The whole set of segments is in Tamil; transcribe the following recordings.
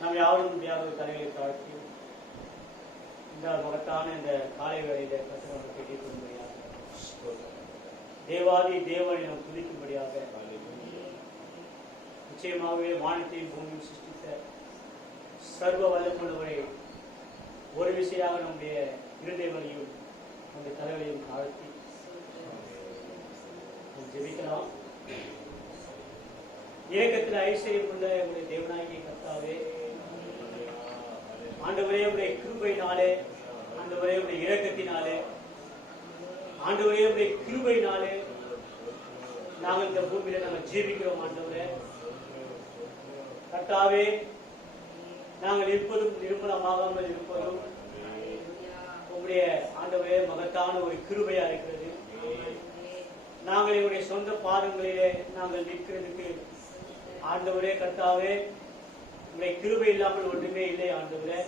நாம் யாரும் தலைகளை தாழ்த்தி இந்த மகத்தான இந்த காலை வேளையில கற்றுக்கொண்டு கேட்டுக்கொள்ளும்படியாக தேவாதி தேவனை நாம் துதிக்கும்படியாக நிச்சயமாகவே வானத்தையும் பூமியும் சிருஷ்டித்த சர்வ வல்லமுள்ளவரை ஒரு விசையாக நம்முடைய இருதயங்களையும் நம்முடைய தலைகளையும் தாழ்த்தி ஜெபிக்கலாம். ஏகத்தில் ஐஸ்வர்யம் கொண்ட உங்களுடைய தேவனாகிய கர்த்தாவே, ஆண்டவரே உடைய கிருபையினாலே, ஆண்டவரே உடைய இரக்கத்தினாலே, ஆண்டவரே உடைய கிருபையினாலே நாங்கள் இந்த பூமியில நாங்கள் ஜீவிக்கிறோம். ஆண்டவரே கர்த்தாவே, நாங்கள் இருப்பதும் நிர்மலமாகாமல் இருப்பதும் உங்களுடைய ஆண்டவரே மகத்தான ஒரு கிருபையா இருக்கிறது. நாங்கள் எங்களுடைய சொந்த பாதங்களிலே நாங்கள் நிற்கிறதுக்கு ஆண்டவரே கர்த்தாவே உங்களுடைய கிருபை இல்லாமல் ஒன்றுமே இல்லை. ஆண்டவரே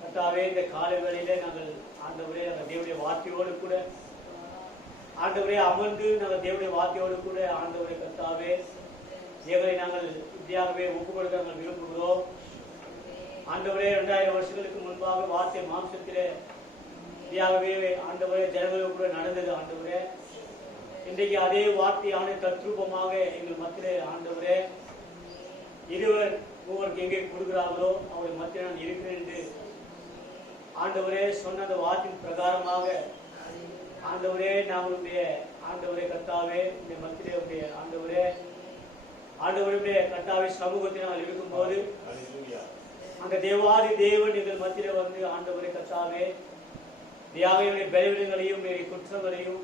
கர்த்தாவே, இந்த காலை வேளையிலே நாங்கள் ஆண்டவரே நாங்கள் தேவனுடைய வார்த்தையோடு கூட ஆண்டவரே அமர்ந்து நாங்கள் தேவனுடைய வார்த்தையோடு கூட ஆண்டவரே கர்த்தாவே எங்களை நாங்கள் இப்படியாகவே ஒப்புக் கொடுக்க நாங்கள் விரும்புகிறோம். ஆண்டவரே 2000 வருஷங்களுக்கு முன்பாக வார்த்தை மாம்சத்திலே இப்படியாகவே ஆண்டவரே ஜனங்களோடு கூட நடந்தது. ஆண்டவரே இன்றைக்கு அதே வார்த்தையான தத்ரூபமாக எங்கள் மத்தியிலே ஆண்டவரே இருவர் மூவருக்கு எங்கே கொடுக்கிறார்களோ அவருடைய மத்தியில் நான் இருக்கிறேன் என்று ஆண்டவரே சொன்ன அந்த வார்த்தையின் பிரகாரமாக ஆண்டவரே நாங்களுடைய ஆண்டவரே கர்த்தாவே இந்த மத்தியிலே உடைய ஆண்டவரே ஆண்டவருடைய கர்த்தாவே சமூகத்தில் நாங்கள் இருக்கும்போது அந்த தேவாதி தேவன் எங்கள் மத்தியிலே வந்து ஆண்டவரே கர்த்தாவே தியாகையுடைய பலவீனங்களையும் குற்றங்களையும்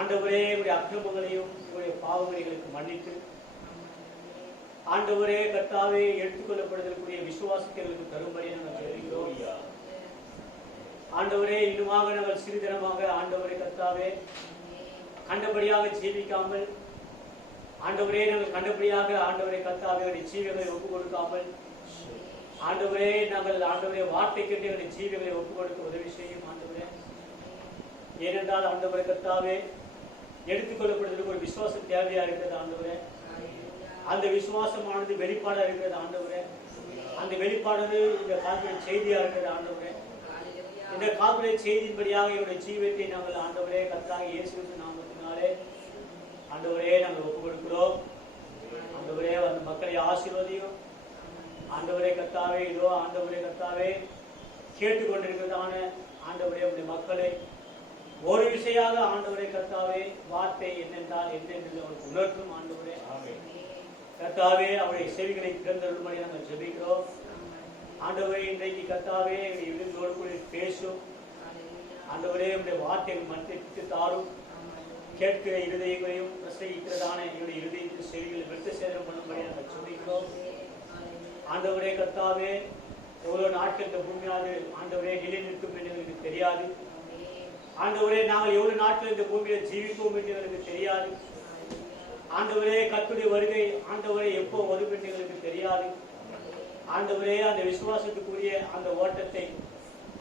ஆண்டவரே இவருடைய அக்கிரமங்களையும் இவருடைய பாவங்களைகளுக்கு மன்னித்து ஆண்டவரே கர்த்தாவே எடுத்துக்கொள்ளப்படுவதற்குரிய விசுவாசங்களுக்கு தரும்படி நாங்கள் தெரிவிக்கிறோம். ஆண்டவரே இன்னுமாக நாங்கள் சிறிதனமாக ஆண்டவரே கர்த்தாவே கண்டபடியாக ஜீவிக்காமல் ஆண்டவரே நாங்கள் கண்டபடியாக ஆண்டவரே கர்த்தாவே ஜீவிகளை ஒப்புக் கொடுக்காமல் ஆண்டவரே நாங்கள் ஆண்டவரே வார்த்தை கேட்டு எங்களுடைய ஜீவிகளை ஒப்புக் கொடுக்க உதவி செய்யும். ஆண்டவரே ஏனென்றால் ஆண்டவரே கர்த்தாவே எடுத்துக்கொள்ளப்படுவதற்கு ஒரு விசுவாசம் தேவையா இருக்கிறது. ஆண்டவரே அந்த விசுவாசமானது வெளிப்பாடா இருக்கிறது. ஆண்டவரே அந்த வெளிப்பாடு இந்த காப்பிய செய்தியா இருக்கிறது. ஆண்டவரே இந்த காப்பிய செய்தியின்படியாக என்னுடைய ஜீவத்தை நாங்கள் ஆண்டவரே கர்த்தராகிய இயேசு நாமத்தினாலே ஆண்டவரே நாங்கள் ஒப்புக் கொடுக்கிறோம். ஆண்டவரே அந்த மக்களை ஆசீர்வதியும். ஆண்டவரே கர்த்தாவே இதோ ஆண்டவரே கர்த்தாவே கேட்டுக்கொண்டிருக்கிறதான ஆண்டவரே உடைய மக்களை ஒரு விஷயாக ஆண்டவரே கர்த்தாவே வார்த்தை என்னென்றால் என்னென்று அவருக்கு உணர்த்தும். ஆண்டவரே கர்த்தாவே அவருடைய செவிகளை திறந்தருளும்படி நாங்கள் ஜெபிக்கிறோம். ஆண்டவரே இன்றைக்கு கர்த்தாவே இருந்தோடு கூட பேசும். ஆண்டவரே உடைய வார்த்தைகள் மனத்திற்கு தாரும். கேட்கிற இருதயங்களையும் பிரசவிக்கிறதான என்னுடைய இருதயத்தின் செவிகளை வெட்ட சேதனம் பண்ணும்படி நாங்கள் ஜெபிக்கிறோம். ஆண்டவரே கர்த்தாவே எவ்வளவு நாட்கள் இந்த பூமியாவது ஆண்டவரே நிலை நிற்கும் என்று எங்களுக்கு தெரியாது. ஆண்டவரே நாங்கள் எவ்வளவு நாட்கள் இந்த பூமியில ஜீவிப்போம் என்று எங்களுக்கு தெரியாது. ஆண்டவரே கர்த்தருடைய வருகை ஆண்டவரே எப்போ வரும் என்று எங்களுக்கு தெரியாது. ஆண்டவரே அந்த விசுவாசத்துக்குரிய அந்த ஓட்டத்தை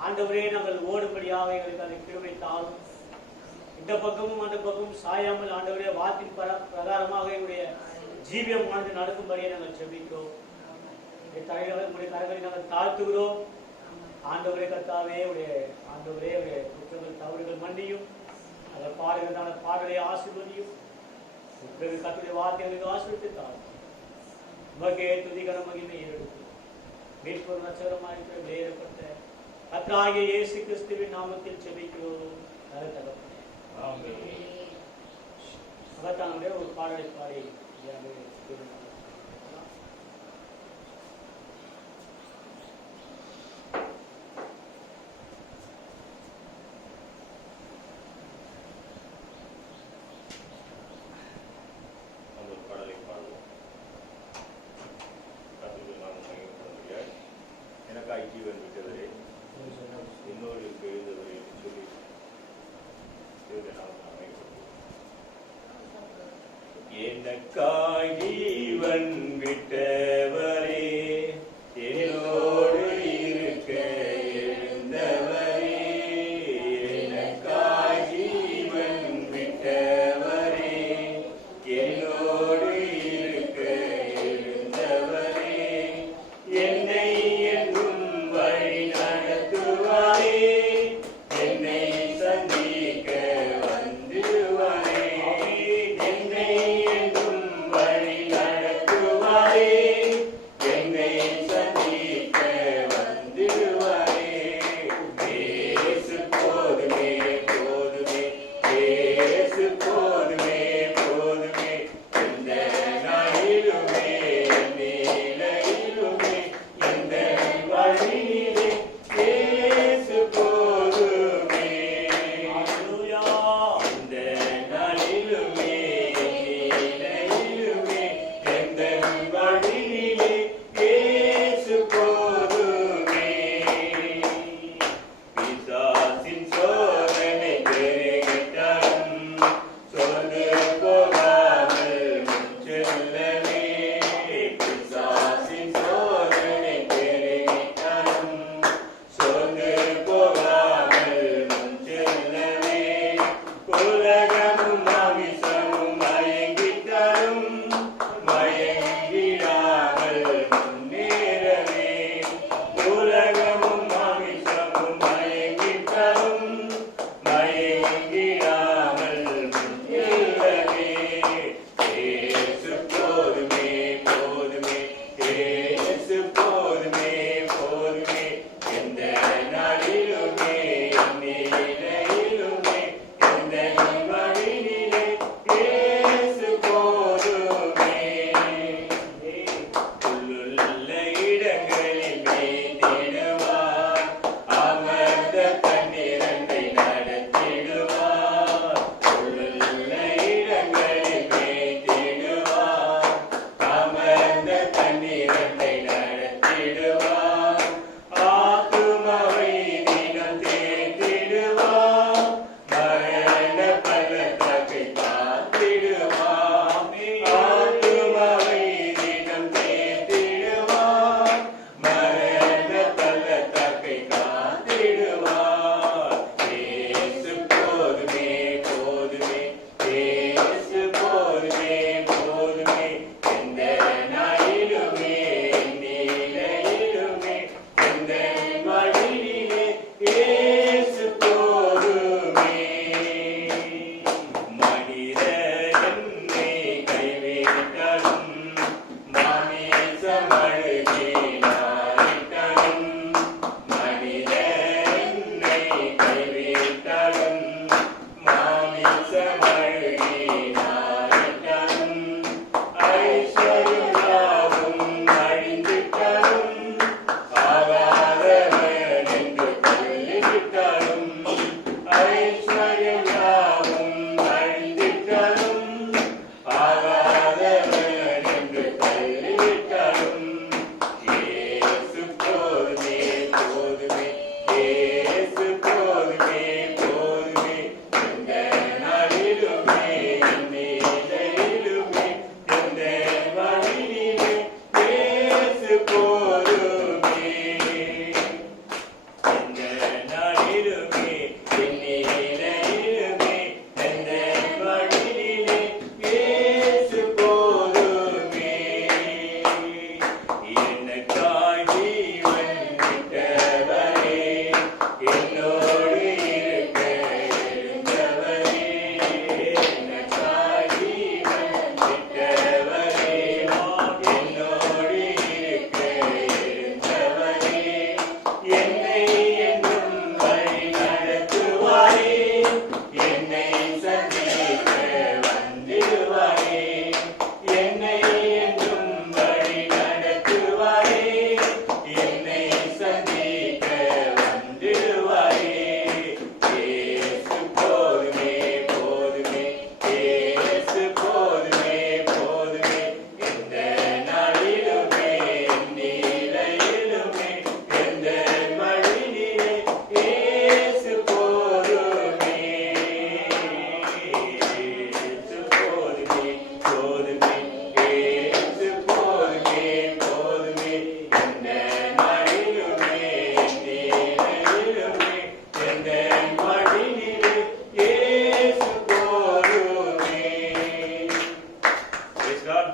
ஆண்டவரே நாங்கள் ஓடும்படியாக எங்களுக்கு அந்த கிருபை தாரும். இந்த பக்கமும் அந்த பக்கமும் சாயாமல் ஆண்டவரே வார்த்தையின் பிரகாரமாக எங்களுடைய ஜீவியமானது நடக்கும்படியே நாங்கள் ஜெபிக்கிறோம். தலைகளை உடைய கரங்களை நாங்கள் தாழ்த்துகிறோம். ஆண்டவரே கர்த்தாவே உடைய ஆண்டவரே உடைய குற்றங்கள் தவறுகள் மன்னியும். அதை பாடுகிறதான பாடலை ஆசீர்வதியும். கர்த்தருடைய வார்த்தைகளுக்கு ஆசீர்வதித்தார். உமக்கே துதிகர மகிமை ஏறெடுக்கும். மீட்பு நட்சத்திரமாக வெளியேறப்பட்ட கர்த்தராகிய இயேசு கிறிஸ்துவின் நாமத்தில் ஜெபிக்கிறோம். அதற்கான ஒரு பாடலை பாடி எனக்காய் ஜீவன் விட்டவரே, என்னோடு இருக்க எழுந்தவரே, எனக்காய் ஜீவன் விட்டவரே, போதுமே இயேசு போதுமே போதுமே எந்த நாளிலுமே நேரிலுமே எந்த மடியிலே இயேசு போதுமே. Praise God.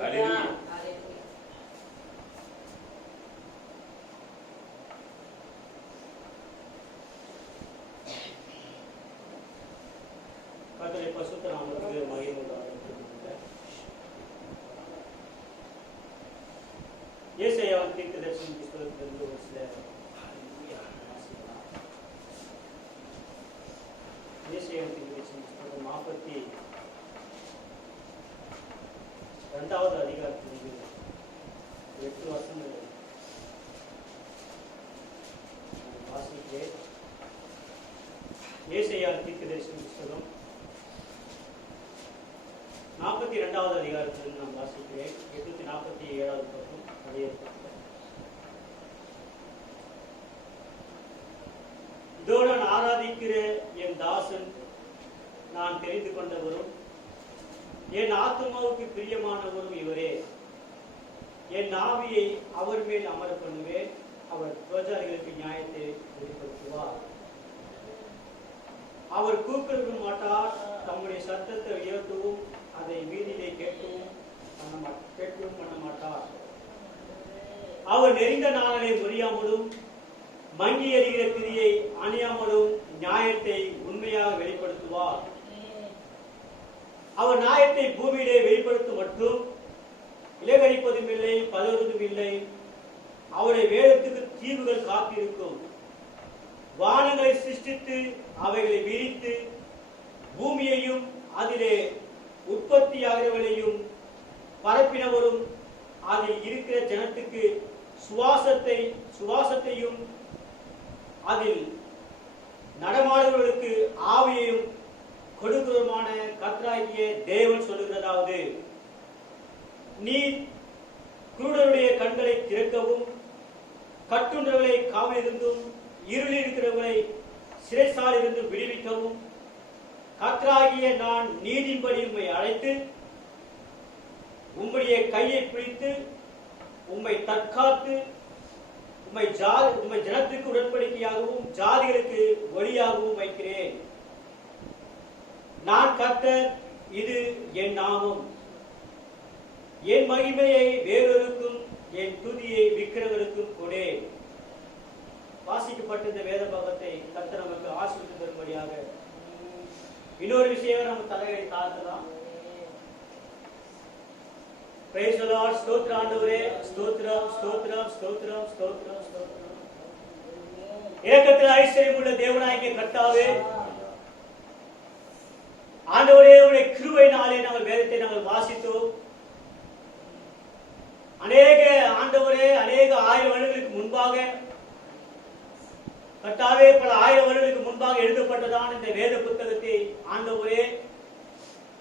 Hallelujah. கர்த்தருடைய பரிசுத்த நாமத்துக்கு மகிமை உண்டாகட்டும். ஏசாயாவின் தீர்க்கதரிசன புத்தகத்திலிருந்து ஒரு சில வாசிக்கலாம். ஏசாயாவின் தீர்க்கதரிசன புத்தகம் 42வது அதிகாரத்திலிருந்து 8 வசனங்கள் வாசிக்கிறேன். ஏசாயா தீர்க்கதரிசன புத்தகம் 42வது அதிகாரத்திலிருந்து நான் வாசிக்கிறேன். 847வது பக்கம் பழைய ஏற்பாட்டில். இதோ நான் ஆராதிக்கிற என் தாசன், நான் தெரிந்து கொண்டவரும் என் ஆத்துமாவுக்கு பிரியமானவரும் இவரே. என் ஆவியை அவர் மேல் அமர பண்ணுவேன். அவர் பிரஜாதிகளுக்கு நியாயத்தை வெளிப்படுத்துவார். அவர் கூப்பிடவும் மாட்டார், தம்முடைய சத்தத்தை உயர்த்தவும் அதை வீதியிலே கேட்கவும் பண்ண மாட்டார். அவர் நெறிந்த நாளை முறியாமலும் மங்கி எறிகிற திரியை அணியாமலும் நியாயத்தை உண்மையாக வெளிப்படுத்துவார். அவர் நியாயத்தை பூமியிலே வெளிப்படுத்தும் மற்றும் இலகரிப்பதும் இல்லை, பதறுவதும் இல்லை. அவருடைய வேதத்துக்கு தீவுகள் காத்திருக்கும். வானங்களை சிருஷ்டித்து அவைகளை விரித்து பூமியையும் அதிலே உற்பத்தியாகிறவர்களையும் பரப்பினவரும் அதில் இருக்கிற ஜனத்துக்கு சுவாசத்தையும் அதில் நடமாடுவர்களுக்கு ஆவியையும் கொடுக்கிறமான கர்த்தராகிய தேவன் சொல்லுகிறதாவது, நீ குருடருடைய கண்களை திறக்கவும் கட்டுண்டவர்களை காவலிருந்தும் இருளில் இருக்கிறவர்களை சிறைசாலிருந்து விடுவிக்கவும் கர்த்தராகிய நான் நீதின்படி உம்மை அழைத்து உம்முடைய கையை பிடித்து உம்மை தற்காத்து உம்மை ஜனத்துக்கு உடன்படிக்கையாகவும் ஜாதிகளுக்கு ஒளியாகவும் வைக்கிறேன். நான் கர்த்தர், இது என் நாமம். என் மகிமையை வேறொருக்கும் என் துதியை விக்கிரகங்களுக்கும் கொடேன். வாசிக்கப்பட்ட இந்த வேத பாகத்தை கர்த்தர் நமக்கு ஆசீர்வதித்து தரும்படியாக இன்னொரு விஷயம் நம்ம தலைகளை தாழ்த்தலாம். Praise the Lord. ஸ்தோத்திரம் ஆண்டவரே, ஸ்தோத்திரம் ஸ்தோத்திரம் ஸ்தோத்திரம் ஸ்தோத்திரம் ஸ்தோத்திரம். இரக்கத்தில் ஐஸ்வர்யம் உள்ள தேவனாகிய கர்த்தாவே, ஆண்டவரே, உடைய கிருபையினாலே நாங்கள் வேதத்தை நாங்கள் வாசித்தோம். அநேக ஆயிரம் வருடங்களுக்கு முன்பாக கர்த்தாவே, பல ஆயிரம் வருடங்களுக்கு முன்பாக எழுதப்பட்டதான் இந்த வேத புத்தகத்தை ஆண்டவரே,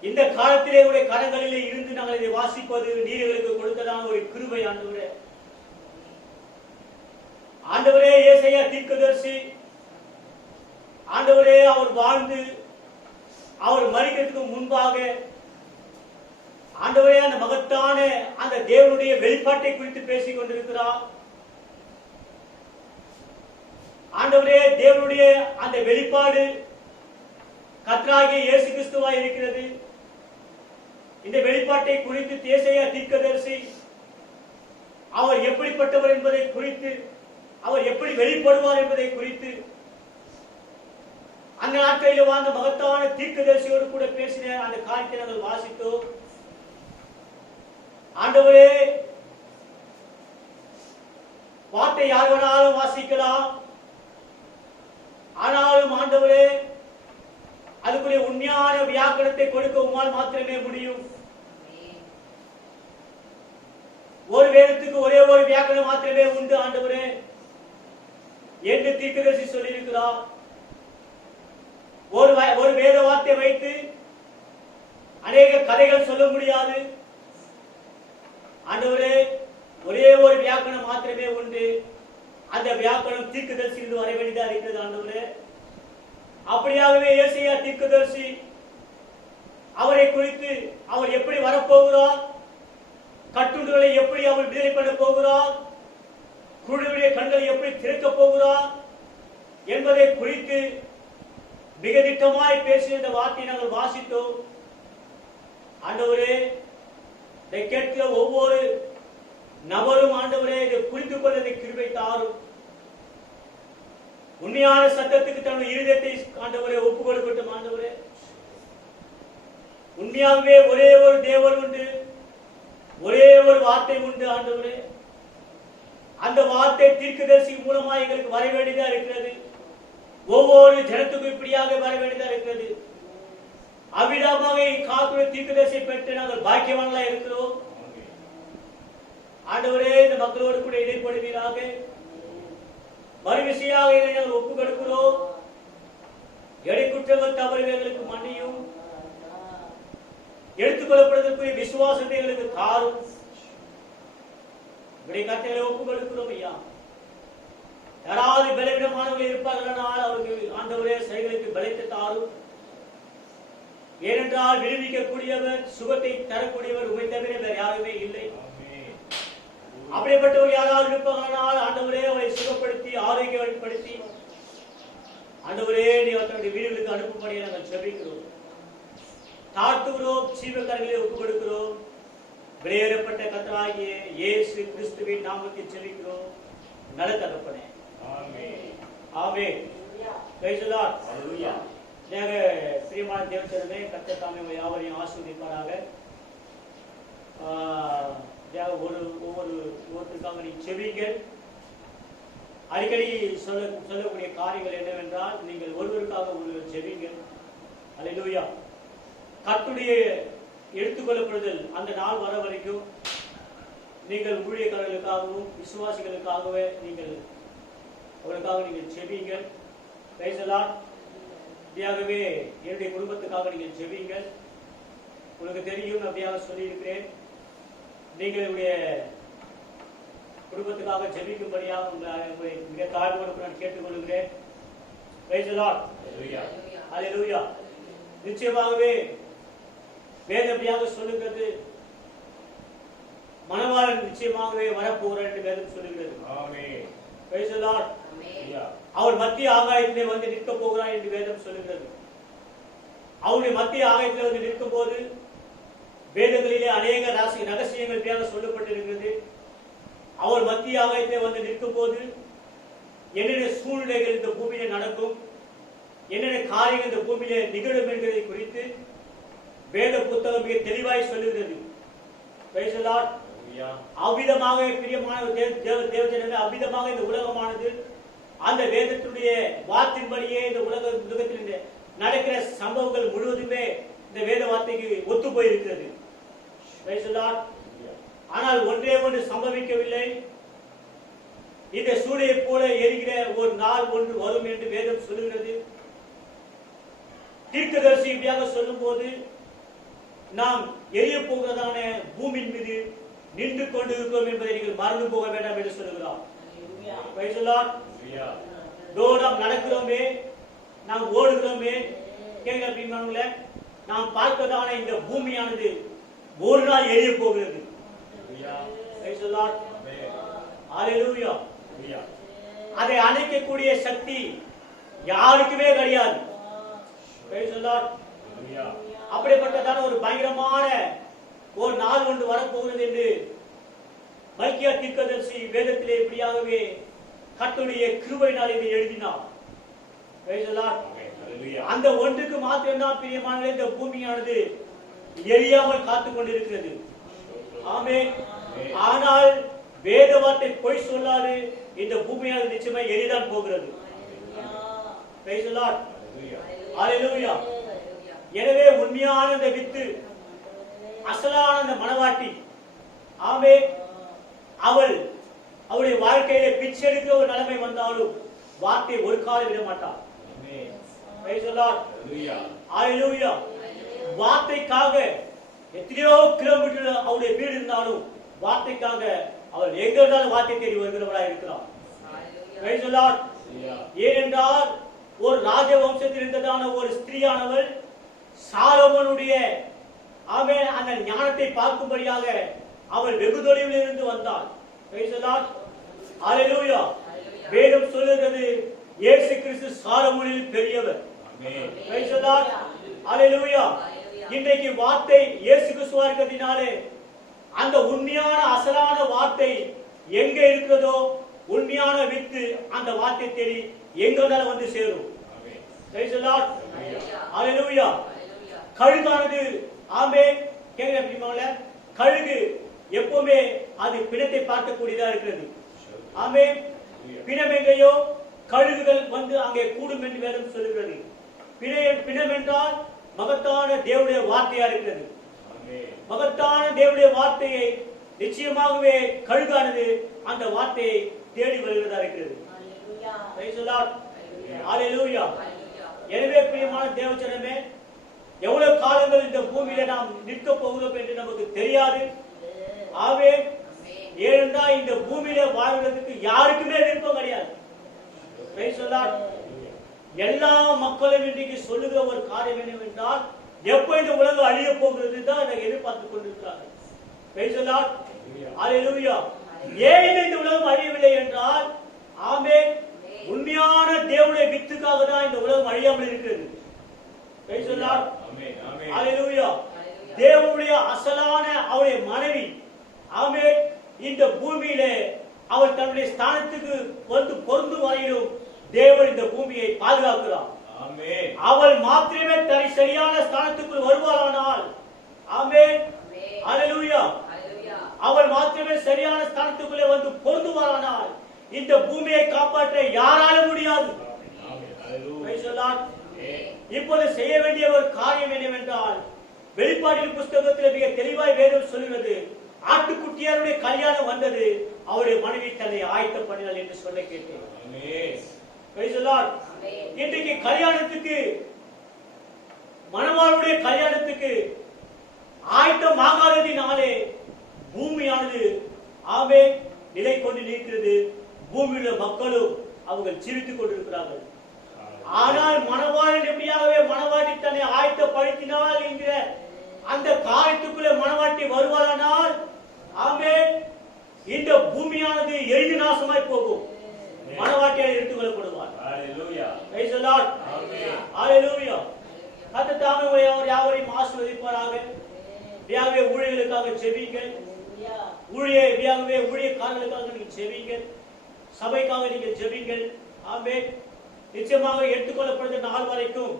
இந்த காலத்திலே உடைய கரங்களிலே இருந்து நாங்கள் இதை வாசிப்பது நீர்களுக்கு கொடுத்ததான ஒரு கிருபை ஆண்டவரே. ஆண்டவரே, ஏசாயா தீர்க்கதரிசி ஆண்டவரே, அவர் வாழ்ந்து அவர் மரிக்கிறதுக்கு முன்பாக ஆண்டவரே அந்த மகத்தான அந்த தேவனுடைய வெளிப்பாட்டை குறித்து பேசிக் கொண்டிருக்கிறார். ஆண்டவரே, தேவனுடைய அந்த வெளிப்பாடு கர்த்தராகிய இயேசு கிறிஸ்துவாய் இருக்கிறது. இந்த வெளிப்பாட்டை குறித்து ஏசாயா தீர்க்கதரிசி அவர் எப்படிப்பட்டவர் என்பதை குறித்து, அவர் எப்படி வெளிப்படுவார் என்பதை குறித்து அந்த நாட்களில் வாழ்ந்த மகத்தான தீர்க்கதரிசியோடு கூட பேசின அந்த காரியத்தை நாங்கள் வாசித்தோம். ஆண்டவரே, வார்த்தை யார் வேணாலும் வாசிக்கலாம். ஆனாலும் ஆண்டவரே, அதுக்குரிய உண்மையான வியாக்கணத்தை கொடுக்க உம்மால் மாத்திரமே முடியும். ஒரு வேதத்துக்கு ஒரே ஒரு வியாக்கணம் மாத்திரமே உண்டு ஆண்டவரே என்று தீர்க்கதரிசி சொல்லியிருக்கிறார். ஒரு வேத வார்த்தை வைத்து அநேக கதைகள் சொல்ல முடியாது ஆண்டவரே. ஒரே ஒரு வியாக்கணம் மாத்திரமே உண்டு. அந்த வியாக்கணம் தீர்க்கதரிசியிலிருந்து வர வேண்டியதா இருக்கிறது ஆண்டவரே. அப்படியாகவே ஏசாயா தீர்க்கதரிசி அவரை குறித்து அவர் எப்படி வரப்போகிறார், கட்டுண்டவர்களை எப்படி அவர் விடுதலை பண்ண போகிறார், குருடைய கண்களை எப்படி திறக்கப் போகிறார் என்பதை குறித்து மிக திட்டமாய் பேசிய இந்த வார்த்தையை நாங்கள் வாசித்தோம். ஆண்டவரே, இதை கேட்கிற ஒவ்வொரு நபரும் ஆண்டவரே இதை புரிந்து கொள்வதை கிருபை தாரும். உண்மையான சத்தத்துக்கு தன்னுடைய இருதயத்தை ஆண்டவரே ஒப்புக் கொடுக்கட்டும். ஆண்டவரே, உண்மையாகவே ஒரே ஒரு தேவன் உண்டு, ஒரே ஒரு வார்த்தை உண்டு. ஆண்டவரே, அந்த வார்த்தை தீர்க்கதரிசி மூலமாக எங்களுக்கு வர வேண்டியதா இருக்கிறது. ஒவ்வொரு ஜனத்துக்கும் இப்படியாக வர வேண்டியதா இருக்கிறது. அவ்விதமாக காத்துடைய தீர்க்கதரிசியை பெற்று நாங்கள் பாக்கியவான்களா இருக்கிறோம். ஆண்டவரே, இந்த மக்களோடு கூட இடைப்படுவீராக. மறுவிசையாக இதை நாங்கள் ஒப்புக் கொடுக்கிறோம். எடை குற்றங்கள் தவறுகள் எங்களுக்கு மன்னியும். எடுத்துக்கொள்ளப்படுவதற்குரிய விசுவாசத்தை எங்களுக்கு தாரும். இப்படி கட்டளை ஒப்புக் கொடுக்கிறோம் ஐயா. யாராவது பலவீனமானவர்கள் இருப்பார்களானால் அவருக்கு ஆண்டவரே செயல்களுக்கு பலத்தை தாரும். ஏனென்றால் விடுவிக்கக்கூடியவர், சுகத்தை தரக்கூடியவர் உமை தவிர வேறு யாருமே இல்லை. அப்படிப்பட்டவர் யாராவது இருப்பார்களானால் ஆண்டவரே அவரை சுகப்படுத்தி ஆரோக்கியப்படுத்தி ஆண்டவரே நீ அவர்களுடைய வீடுகளுக்கு அனுப்பும்படியை நாங்கள் செபிக்கிறோம், தாழ்த்துகிறோம், சீவக்காரர்களை ஒப்புக் கொடுக்கிறோம். வெளியேறப்பட்ட கர்த்தராகிய இயேசு கிறிஸ்துவின் நாமத்தில் செபிக்கிறோம் நல்ல தகப்பனே. ஆமென். Praise the Lord. ஹalleluya. பிரியமான தேவச்சரமே, கர்த்தர் தாமே யாவரையும் ஆசீர்வதிப்பாராக. ஒவ்வொருத்தருக்காக நீ செவிங்கள். அடிக்கடி சொல்லக்கூடிய காரியங்கள் என்னவென்றால், நீங்கள் ஒருவருக்காக ஒருவர் செவிங்கள். ஹalleluya. கர்த்தருடைய எடுத்துக்கொள்ளப்படுதல் அந்த நாள் வர வரைக்கும் நீங்கள் ஊழியக்காரர்களுக்காகவும் விசுவாசிகளுக்காகவே நீங்கள் அவர்களுக்காக நீங்கள் செவிங்கள். Price the Lord. அப்படியாகவே என்னுடைய குடும்பத்துக்காக நீங்கள் செவிங்கள். உங்களுக்கு தெரியும், அப்படியாக சொல்லியிருக்கிறேன். நீங்கள் உங்களுடைய குடும்பத்துக்காக ஜெபிக்கும்படியாக உங்களை மிக தாழ்வோடு நான் கேட்டுக்கொள்கிறேன். Praise the Lord. ஹalleluya. நிச்சயமாகவே வேதப்படியாக சொல்லுகிறது, மணவாளன் நிச்சயமாகவே வரப்போகிறார் என்று வேதம் சொல்லுகிறது. ஆமென். Praise the Lord. அவர் மத்திய ஆகாயத்திலே வந்து நிற்க போகிறார் என்று வேதம் சொல்லுகிறது. அவருடைய மத்திய ஆகாயத்திலே வந்து நிற்கும் போது வேதங்களிலே அநேக ரகசியங்கள் சொல்லப்பட்டிருக்கிறது. அவர் மத்திய ஆகாயத்திலே வந்து நிற்கும் போது என்னென்ன சூழ்நிலைகள் இந்த பூமியிலே நடக்கும், என்னென்ன காரியங்கள் இந்த பூமியிலே நிகழும் என்பதை குறித்து வேத புத்தகம் மிக தெளிவாய் சொல்லுகிறது. Price the Lord. அவ்விதமாக பிரியமான தேவஜனமே, அவ்விதமாக இந்த உலகமானது அந்த வேதத்துடைய வார்த்தையின்படியே இந்த உலகத்தில் நடக்கிற சம்பவங்கள் முழுவதுமே இந்த வேத வார்த்தைக்கு ஒத்து போயிருக்கிறது. Price the Lord. ஆனால் ஒன்றே ஒன்று சம்பவிக்கவில்லை. இந்த சூளையை போல எரிகிற ஒரு நாள் ஒன்று வரும் என்று வேதம் சொல்லுகிறது. தீர்க்கதரிசி இப்படியாக சொல்லும் போது நாம் எரிய போகிறதான பூமியின் மீது நின்று கொண்டு இருக்கிறோம் என்பதை நீங்கள் மறந்து போக வேண்டாம் என்று சொல்லுகிறார். Price the Lord. நாம் நடக்கிறோமே, நாம் ஓடுகிறோமே, கேட்க நாம் பார்ப்பதான இந்த பூமியானது ஒரு நாள் எரிய போகிறது. Praise the Lord. ஹalleluya. அதை அணைக்கக்கூடிய சக்தி யாருக்குமே கிடையாது. Praise the Lord. அப்படிப்பட்டதான ஒரு பயங்கரமான ஒரு நாள் ஒன்று வரப்போகிறது என்று மல்கியா தீர்க்கதரிசி வேதத்திலே இப்படியாகவே கர்த்தருடைய கிருபையினால் இதை எழுதினார். Price the Lord. அந்த ஒன்றுக்கு மாத்திரம்தான் பிரியமானவர்களே இந்த பூமியானது எரியாமல் காத்துக் கொண்டிருக்கிறது. ஆமென். ஆனால் வேத வார்த்தை பொய் சொல்லாது. இந்த பூமியானது நிச்சயமாக எரிதான் போகிறது. Praise the Lord. ஹalleluya. எனவே உண்மையான இந்த வித்து, அசலான இந்த மனவாட்டி, ஆமென், அவளுடைய வாழ்க்கையிலே பிச்சை எடுக்கிற ஒரு நிலைமை வந்தாலும் வார்த்தை ஒரு காலம் விட மாட்டார். Praise the Lord. ஹalleluya. வார்த்தைக்காக எத்தனையோ கிலோமீட்டர் அவருடைய வீடு இருந்தாலும் வார்த்தைக்காக அவள் எங்க இருந்தாலும் வார்த்தை தேடி வருகிறவளாக இருக்கிறார். Price the Lord. ஏனென்றால் ஒரு ராஜவம்சத்தில் இருந்ததான ஒரு ஸ்திரீயானவள் சாலோமோனுடைய ஆமென், அந்த ஞானத்தை பார்க்கும்படியாக அவள் வெகு தொலைவில் இருந்து வந்தாள். Praise the Lord. Hallelujah. வேதம் சொல்லுகிறது இயேசு கிறிஸ்து சாலமோனில் பெரியவர். ஆமென். Praise the Lord. Hallelujah. இன்றைக்கு வார்த்தை இயேசு கிறிஸ்துவா இருக்கிறதினாலே அந்த உண்மையான அசலான வார்த்தை எங்க இருக்கிறதோ உண்மையான வித்து அந்த வார்த்தை தேடி எங்கனால வந்து சேரும். ஆமென். Praise the Lord. Hallelujah. கழுகானது ஆமென் கேக்குற பிரியமானவர்களே, கழுகு எப்பவுமே அது பிணத்தை பார்க்கக்கூடியதா இருக்கிறது. ஆமென். பிணம் எங்கேயோ கழுகுகள் வந்து அங்கே கூடும் என்று வேதம் சொல்லுகிறது. பிணம் என்றால் மகத்தான தேவனுடைய வார்த்தையா இருக்கிறது. ஆமென். மகத்தான தேவனுடைய வார்த்தையை நிச்சயமாகவே கழுகானது அந்த வார்த்தையை தேடி வருகிறதா இருக்கிறது. Praise the Lord. Hallelujah. எனவே பிரியமான தேவஜனமே, எவ்வளவு காலங்கள் இந்த பூமியில நாம் நிற்க போகிறோம் என்று நமக்கு தெரியாது. ஆமென். ஏனென்றால் இந்த பூமியில வாழ்வதற்கு யாருக்குமே விருப்பம் கிடையாது. Praise the Lord. எல்லா மக்களும் இன்றைக்கு சொல்லுகிற ஒரு காரியம் என்னவென்றால், எப்போ இந்த உலகம் அழிய போகிறது தான் அதை எதிர்பார்த்துக் கொண்டிருக்கிறார்கள். Praise the Lord. Hallelujah. ஏன் இந்த உலகம் அழியவில்லை என்றால், ஆமென், உண்மையான தேவனுடைய வித்துக்காக தான் இந்த உலகம் அழியாமல் இருக்கிறது. Praise the Lord. Amen. Amen. Hallelujah. தேவனுடைய அசலான அவருடைய மனைவி ஆமென் இந்த பூமியிலே அவள் தன்னுடைய ஸ்தானத்துக்கு வந்து பொருந்தும் வரையிலும் தேவன் இந்த பூமியை பாதுகாக்கிறார். ஆமென். அவள் மாத்திரமே தனி சரியான ஸ்தானத்துக்குள் வருவாளானால், ஆமென், ஹalleluya, அவள் மாத்திரமே சரியான ஸ்தானத்துக்குள்ளே வந்து பொருந்துவாளானால் இந்த பூமியை காப்பாற்ற யாராலும் முடியாது. ஆமென். ஹalleluya. Praise the Lord. இப்போது செய்ய வேண்டிய ஒரு காரியம் என்னவென்றால், வெளிப்பாட்டின் புஸ்தகத்தில் மிக தெளிவாய் வேதம் சொல்கிறது, ஆட்டுக்குட்டியாருடைய கல்யாணம் வந்தது, அவருடைய மனைவி தன்னை ஆயத்தம் பண்ணினாள் என்று சொல்ல கேட்டேன். ஆமென். Praise the Lord. இன்றைக்கு கல்யாணத்துக்கு, மணவாளுடைய கல்யாணத்துக்கு ஆயத்தம் ஆகாததினாலே பூமியானது ஆமென் நிலை கொண்டு நிற்கிறது. பூமியில மக்களும் அவங்க ஜீவித்துக் கொண்டிருக்கிறார்கள். ஆனால் மணவாளன் எப்படியாகவே மணவாட்டி தன்னை ஆயத்தப்படுத்தினால் என்கிற அந்த காரியத்துக்குள்ளே மணவாட்டி வருவாளானால், ஆமென், இந்த பூமியானது எரிந்து நாசமாய் போகும். மணவாட்டியால் எடுத்துக் கொள்ளப்படுவார். Hallelujah. Praise the Lord. Amen. Hallelujah. கர்த்தர் தாமே யாவரையும் ஆசீர்வதிப்பாராக. வியாகவே ஊழியர்களுக்காக ஜெபியுங்கள். ஊழியக்காரர்களுக்காக நீங்கள் ஜெபியுங்கள். சபைக்காக நீங்கள் ஜெபியுங்கள். ஆமென். நிச்சயமாக எடுத்துக்கொள்ளப்படுகிற நாள் வரைக்கும்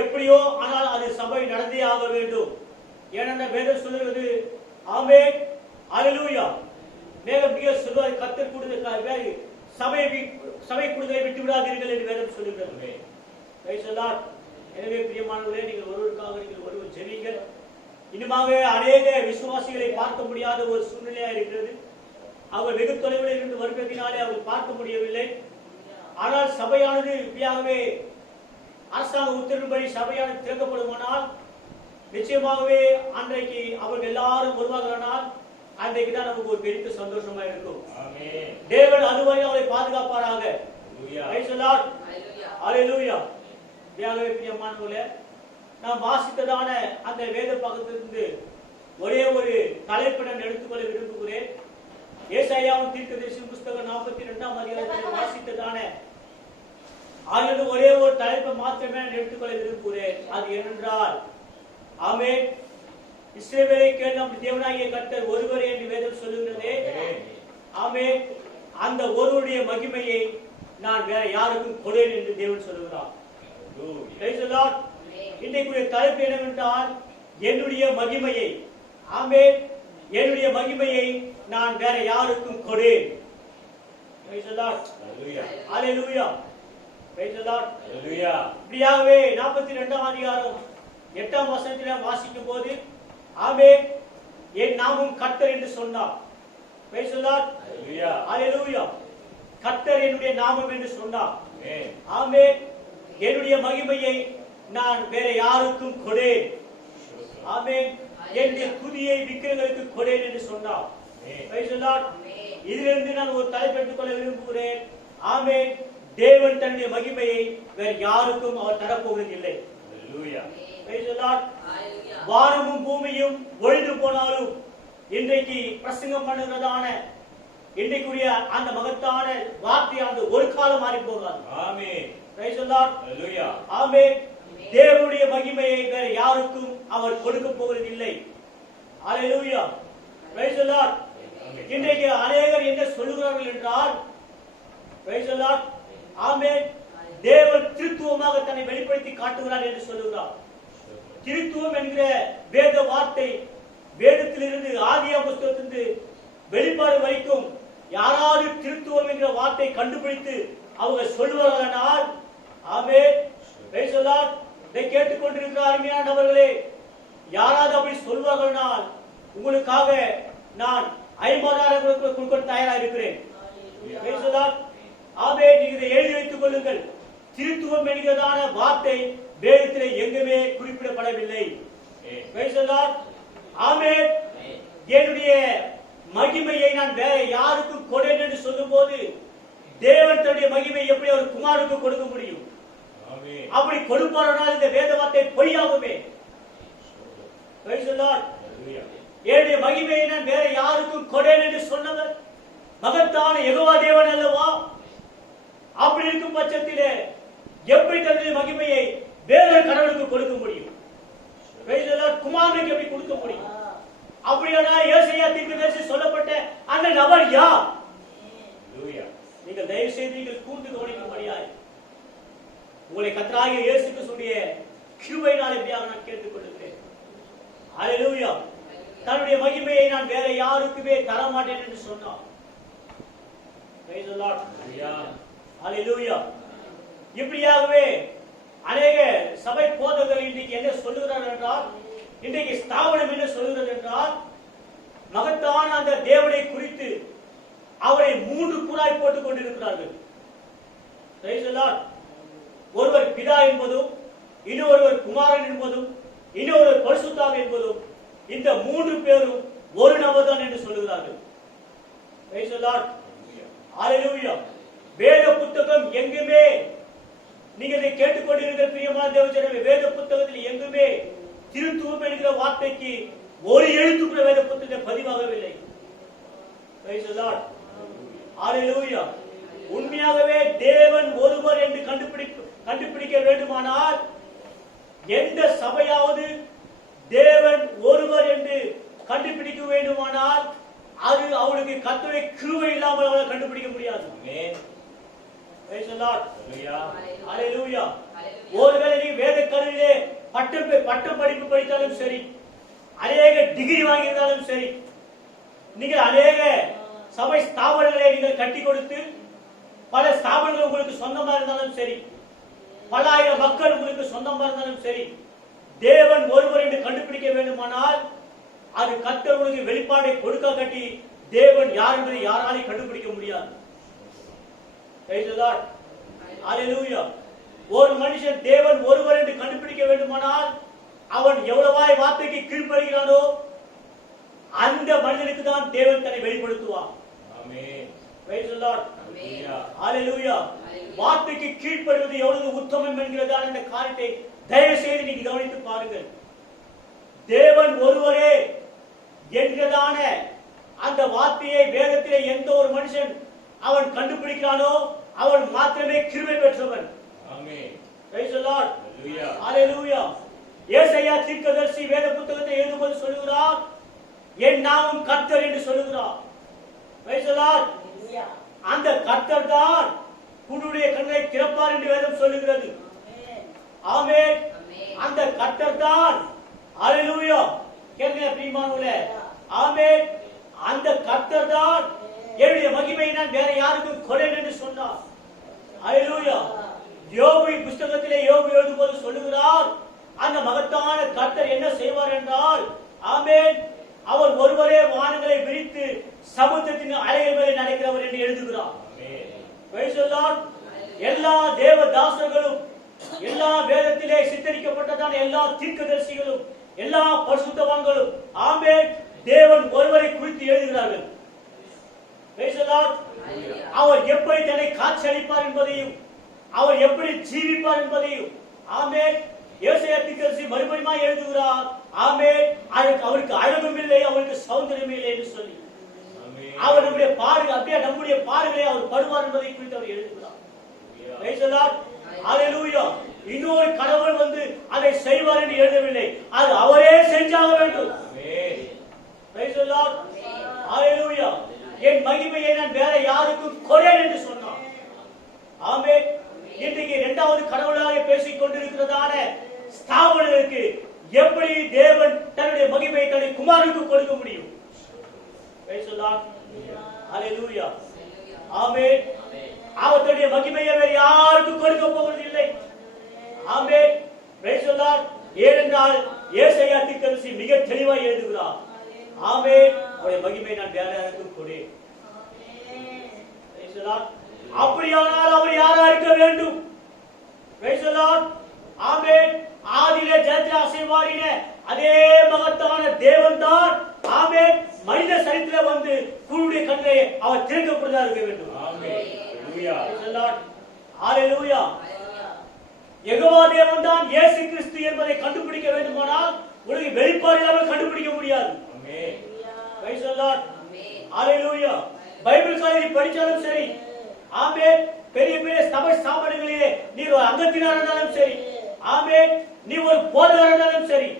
எப்படியோ ஆனால் அது சபை நடந்தே ஆக வேண்டும். ஏனென்றால் வேதம் சொல்லுகிறது, ஆமென், ஹalleluya, மிக சொல்வார், கர்த்தர் கொடுத்த சபை கொடுத்ததை விட்டு விடாதீர்கள் என்று வேதம் சொல்லுகிறது. Praise the Lord. எனவே பிரியமானவர்களே, நீங்கள் ஒருவருக்காக நீங்கள் ஒருவர் ஜெபியுங்கள். இன்னுமாக அநேக விசுவாசிகளை பார்க்க முடியாத ஒரு சூழ்நிலையா இருக்கிறது. அவர் வெகு தொலைவில் இருந்து வருகிறதினாலே அவர் பார்க்க முடியவில்லை. ஆனால் சபையானது இப்படியாகவே அரசாங்க உத்தரவுப்படி சபையானது திறக்கப்படுமானால் நிச்சயமாகவே அன்றைக்கு அவர்கள் எல்லாரும் வருவார்களானால் அன்றைக்கு தான் நமக்கு ஒரு பெரிய சந்தோஷமா இருக்கும். ஆமென். தேவன் அதுவரை அவரை பாதுகாப்பாராக. Hallelujah. Praise the Lord. Hallelujah. இப்படியாகவே பிரியமானவர்களே, நாம் வாசித்ததான அந்த வேத பக்கத்திலிருந்து ஒரே ஒரு தலைப்பை நான் எடுத்துக்கொள்ள விரும்புகிறேன். ஏசாயாவின் தீர்க்கதரிசி புஸ்தகம் 42ஆம் அதிகாரத்தில் வாசித்ததான அதிலிருந்து ஒரே ஒரு தலைப்பை மாத்திரமே நான் எடுத்துக்கொள்ள விரும்புகிறேன். அது என்னென்றால், ஆமென், இஸ்ரவேலை கேள் நம் தேவனாகிய கர்த்தர் ஒருவரே என்று வேதம் சொல்லுகிறதே. ஆமென். அந்த ஒருவருடைய மகிமையை நான் வேற யாருக்கும் கொடேன் என்று தேவன் சொல்லுகிறார். Praise the Lord. இன்றைக்குரிய தலைப்பு என்னவென்றால், என்னுடைய மகிமையை, ஆமென், என்னுடைய மகிமையை நான் வேற யாருக்கும் கொடேன். Praise the Lord. Hallelujah. Hallelujah. Praise the Lord. Hallelujah. இப்படியாகவே 42ஆம் அதிகாரம் 8ஆம் வசனத்தில் வாசிக்கும் போது, ஆமென், என் நாமம் கர்த்தர் என்று சொன்னார். Praise the Lord. Hallelujah. Hallelujah. கர்த்தர் என்னுடைய நாமம் என்று சொன்னார். Amen. ஆமென். என்னுடைய மகிமையை நான் வேற யாருக்கும் கொடேன். ஆமென். என்னுடைய துதியை விக்கிரங்களுக்கு கொடேன் என்று சொன்னார். Praise the Lord. இதிலிருந்து நான் ஒரு தலைப்பு எடுத்துக்கொள்ள விரும்புகிறேன். ஆமென். தேவன் தன்னுடைய மகிமையை வேற யாருக்கும் அவர் தரப்போவது இல்லை. Hallelujah. Praise the Lord. வானமும் பூமியும் ஒழிந்து போனாலும் இன்றைக்கு பிரசங்கம் பண்ணுகிறதான இன்றைக்குரிய அந்த மகத்தான வார்த்தையானது ஒரு காலம் மாறி போகாது. ஆமென். Praise the Lord. ஹalleluya. ஆமென். தேவனுடைய மகிமையை வேற யாருக்கும் அவர் கொடுக்க போவதில்லை. ஹalleluya. Praise the Lord. இன்றைக்கு அநேகர் என்ன சொல்லுகிறார்கள் என்றால், Praise the Lord. ஆமென். தேவன் திருத்துவமாக தன்னை வெளிப்படுத்தி காட்டுகிறார் என்று சொல்லுகிறார். திருத்துவம் என்கிற வேத வார்த்தை வேதத்திலிருந்து ஆதியாகம புத்தகத்திலிருந்து வெளிப்பாடு வரைக்கும் யாராவது திருத்துவம் என்கிற வார்த்தை கண்டுபிடித்து அவங்க சொல்லுவார்கள். ஆமென். Praise the Lord. இதை கேட்டுக்கொண்டிருக்கிற அருமையானவர்களே, யாராவது அப்படி சொல்வார்கள்னால் உங்களுக்காக நான் 50,000 கொடுக்க தயாராக இருக்கிறேன். Praise the Lord. ஆமென். இதை எழுதி வைத்துக் கொள்ளுங்கள். திருத்துவம் என்கிறதான வார்த்தை வேதத்திலே எங்குமே குறிப்பிடப்படவில்லை. Praise the Lord. ஆமென். என்னுடைய மகிமையை நான் வேற யாருக்கும் கொடேன் என்று சொல்லும்போது தேவன் தன்னுடைய மகிமை எப்படி அவர் குமாருக்கு கொடுக்க முடியும்? அப்படி கொடுப்பார்கள் இந்த வேத வார்த்தை பொய்யாகுமே. Praise the Lord. என்னுடைய மகிமையை நான் வேற யாருக்கும் கொடேன் என்று சொன்னவர் மகத்தான யெகோவா தேவன் அல்லவா? அப்படி இருக்கும் பட்சத்திலே எப்படி தன்னுடைய மகிமையை வேற கடவுளுக்கு கொடுக்க முடியும்? Praise the Lord. குமாரனுக்கு எப்படி கொடுக்க முடியும்? அப்படியானா ஏசாயா தீர்க்கதரிசி சொல்லப்பட்ட அந்த நபர் யார்? நீங்கள் தயவு செய்து நீங்கள் கூர்ந்து கவனிக்கும்படியாய் உங்களை கர்த்தராகிய இயேசு கிறிஸ்துவின் கிருபையினால் எப்படியாக நான் கேட்டுக்கொள்கிறேன். ஹalleluya. தன்னுடைய மகிமையை நான் வேற யாருக்குமே தர மாட்டேன் என்று சொன்னார். Praise the Lord. ஹalleluya. இப்படியாகவே அநேக சபை போதகர்கள் இன்றைக்கு என்ன சொல்லுகிறார்கள் என்றால், இன்றைக்கு ஸ்தாபனம் என்ன சொல்லுகிறது என்றால், மகத்தான அந்த தேவனை குறித்து அவரை 3 கூறாய் போட்டுக் கொண்டிருக்கிறார்கள். Praise the Lord. ஒருவர் பிதா என்பதும், இன்னொருவர் குமாரன் என்பதும், இன்னொருவர் பரிசுத்தாவி என்பதும், இந்த 3 பேரும் ஒரு நபர் தான் என்று சொல்லுகிறார்கள். Praise the Lord. Hallelujah. வேத புத்தகம் எங்குமே நீங்க இதை கேட்டுக்கொண்டிருக்கிற பிரியமான தேவஜனமே, வேத புத்தகத்தில் எங்குமே திருத்துவம் என்கிற வார்த்தைக்கு ஒரு எழுத்து கூட வேத புத்தகத்தில் பதிவாகவில்லை. Praise the Lord. Hallelujah. உண்மையாகவே தேவன் ஒருவர் என்று கண்டுபிடிக்க வேண்டுமானால், எந்த சபையாவது தேவன் ஒருவர் என்று கண்டுபிடிக்க வேண்டுமானால் அது அவளுக்கு கர்த்தருடைய கிருபை இல்லாமல் அவளை கண்டுபிடிக்க முடியாது. Praise the Lord. Hallelujah. ஒருவேளை நீ வேத கல்வியிலே பட்டம் படிப்பு படித்தாலும் சரி, அநேக டிகிரி வாங்கியிருந்தாலும் சரி, நீங்கள் அநேக சபை ஸ்தாபனங்களை நீங்கள் கட்டி கொடுத்து பல ஸ்தாபனங்கள் உங்களுக்கு சொந்தமா இருந்தாலும் சரி, பல ஆயிரம் மக்கள் உங்களுக்கு சொந்தமா இருந்தாலும் சரி, தேவன் ஒருவர் என்று கண்டுபிடிக்க வேண்டுமானால் அது கர்த்தர் உங்களுக்கு வெளிப்பாடை கொடுக்க கட்டி தேவன் யார் என்பதை யாராலையும் கண்டுபிடிக்க முடியாது. Praise the Lord. Hallelujah. ஒரு மனுஷன் தேவன் ஒருவர் என்று கண்டுபிடிக்க வேண்டுமானால் அவன் எவ்வளவாய் வார்த்தைக்கு கீழ்ப்படுகிறானோ அந்த மனிதனுக்கு தான் தேவன் தன்னை வெளிப்படுத்துவார். ஆமென். Praise the Lord. Hallelujah. வார்த்தைக்கு கீழ்ப்படுவது எவ்வளவு உத்தமம் என்கிறதான இந்த காரியத்தை தயவு செய்து நீங்க கவனித்து பாருங்கள். தேவன் ஒருவரே என்கிறதான அந்த வார்த்தையை வேதத்திலே எந்த ஒரு மனுஷன் அவன் கண்டுபிடிக்கிறானோ அவன் மாத்திரமே கிருபை பெற்றவன். ஆமென். Praise the Lord. Hallelujah. Hallelujah. ஏசாயா தீர்க்கதரிசி வேத புத்தகத்தை எழுதும்போது சொல்லுகிறார், என் நாமம் கர்த்தர் என்று சொல்லுகிறார். Praise the Lord. அந்த கர்த்தர் தான் குருடைய கண்ணை திறப்பார் என்று வேதம் சொல்லுகிறது. ஆமென். அந்த கர்த்தர் தான். ஹalleluya. கேளுங்க பிரியமானவர்களே. ஆமென். அந்த கர்த்தர் தான் என்னுடைய மகிமையை நான் வேற யாருக்கும் கொடேன் என்று சொன்னார். ஹalleluya. யோபு புத்தகத்திலே யோபு எழுதும்போது சொல்லுகிறார், அந்த மகத்தான கர்த்தர் என்ன செய்வார் என்றால், ஆமென், அவர் ஒருவரே வானங்களை விரித்து சமுத்திரத்தின் அலைகள் மேலே நடக்கிறவர் என்று எழுதுகிறார். Praise the Lord. எல்லா தேவதாசர்களும், எல்லா வேதத்திலே சித்தரிக்கப்பட்டதான எல்லா தீர்க்கதரிசிகளும், எல்லா பரிசுத்தவான்களும், ஆமென், தேவன் ஒருவரை குறித்து எழுதுகிறார்கள். Praise the Lord. அவர் எப்படி தன்னை காட்சியளிப்பார் என்பதையும் அவர் எப்படி ஜீவிப்பார் என்பதையும், ஆமென், ஏசாயா தீர்க்கதரிசி மறுபடியும் எழுதுகிறார். ஆமென். அவருக்கு அழகும் இல்லை, அவருக்கு சௌந்தரியம் இல்லை என்று சொல்லி ஆமென். அவர் நம்முடைய பாடுகள் அப்படியே நம்முடைய பாடுகளை அவர் படுவார் என்பதை குறித்து அவர் எழுதுகிறார். Praise the Lord. Hallelujah. இன்னொரு கடவுள் வந்து அதை செய்வார் என்று எழுதவில்லை, அது அவரே செஞ்சாக வேண்டும். ஆமென். Praise the Lord. Hallelujah. என் மகிமையை நான் வேற யாருக்கும் கொடேன் என்று சொன்னார். ஆமென். இன்றைக்கு இரண்டாவது கடவுளாக பேசிக் கொண்டிருக்கிறதான ஸ்தாபனருக்கு எப்படி தேவன் தன்னுடைய மகிமையை தன்னுடைய குமாரனுக்கு கொடுக்க முடியும்? Praise the Lord. Hallelujah. ஆமென். அவர் தன்னுடைய மகிமையை வேற யாருக்கும் கொடுக்க போவதில்லை. ஆமென். Praise the Lord. ஏனென்றால் ஏசாயா தீர்க்கதரிசி மிக தெளிவாய் எழுதுகிறார். ஆமென். அவருடைய மகிமை நான் வேற யாருக்கும் கொடேன். Praise the Lord. அப்படியானால் அவர் யாரா இருக்க வேண்டும்? Praise the Lord. ஆமென். ஆதியிலே ஜலத்தில் அசைவாடின அதே மகத்தான தேவன் தான் ஆமென் மனித சரித்திரம் வந்து குருடைய கண்ணை அவர் திறக்கப்படுதா இருக்க வேண்டும். ஆமென். ஹalleluya. Praise the Lord. Hallelujah. Jehovah தேவன் தான் இயேசு கிறிஸ்து என்பதை கண்டுபிடிக்க வேண்டுமானால் உலகில் வெளிப்பாடு இல்லாமல் கண்டுபிடிக்க முடியாது. ஆமென். Praise the Lord. Hallelujah. Bible college படிச்சாலும் சரி, ஆமென், பெரிய பெரிய சபை ஸ்தாபனங்களிலே நீ ஒரு அங்கத்தினர் இருந்தாலும் சரி, ஆமென், நீ ஒரு போதகர் இருந்தாலும் சரி,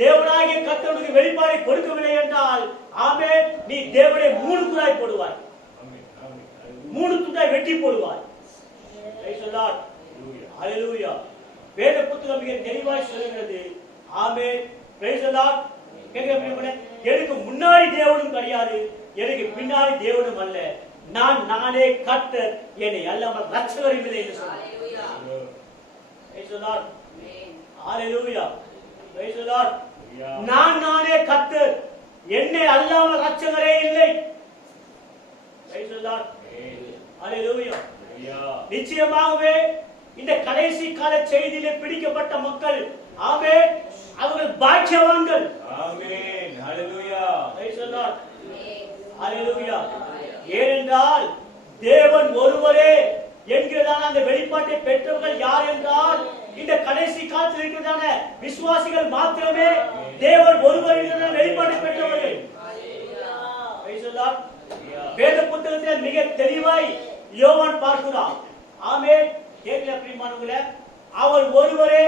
தேவனாகிய கர்த்தருக்கு வெளிப்பாடை கொடுக்கவில்லை என்றால் ஆமென் நீ தேவனை மூணு துண்டாய் போடுவாய். ஆமென். ஆமென். மூணு துண்டாய் வெட்டி போடுவாய். Praise the Lord. Hallelujah. வேத புத்தகம் மிக தெளிவாய் சொல்கிறது. ஆமென். Praise the Lord. கேட்கிறீங்களா? எனக்கு முன்னாடி தேவனும் கிடையாது, எனக்கு பின்னாடி தேவனும் அல்ல, நானே கர்த்தர், என்னை அல்லாமல் ரட்சகரும் இல்லை என்று சொன்னார். Praise the Lord. Hallelujah. Praise the Lord. நானே கர்த்தர், என்னை அல்லாமல் ரட்சகரே இல்லை. Praise the Lord. Hallelujah. நிச்சயமாகவே இந்த கடைசி கால செய்தியிலே பிடிக்கப்பட்ட மக்கள் ஆமென் அவர்கள் பாக்கியவான்கள். ஆமென். ஹalleluya. Praise the Lord. Hallelujah. ஏனென்றால் தேவன் ஒருவரே என்கிறதான அந்த வெளிப்பாட்டை பெற்றவர்கள் யார் என்றால் இந்த கடைசி காலத்தில் இருக்கிறதான விசுவாசிகள் மாத்திரமே தேவன் ஒருவர் என்கிற வெளிப்பாட்டை பெற்றவர்கள். Praise the Lord. வேத புத்தகத்தில் மிக தெளிவாய் யோவான் பார்க்கிறான். ஆமென். கேட்கல பிரியமானவர்களே, அவர் ஒருவரே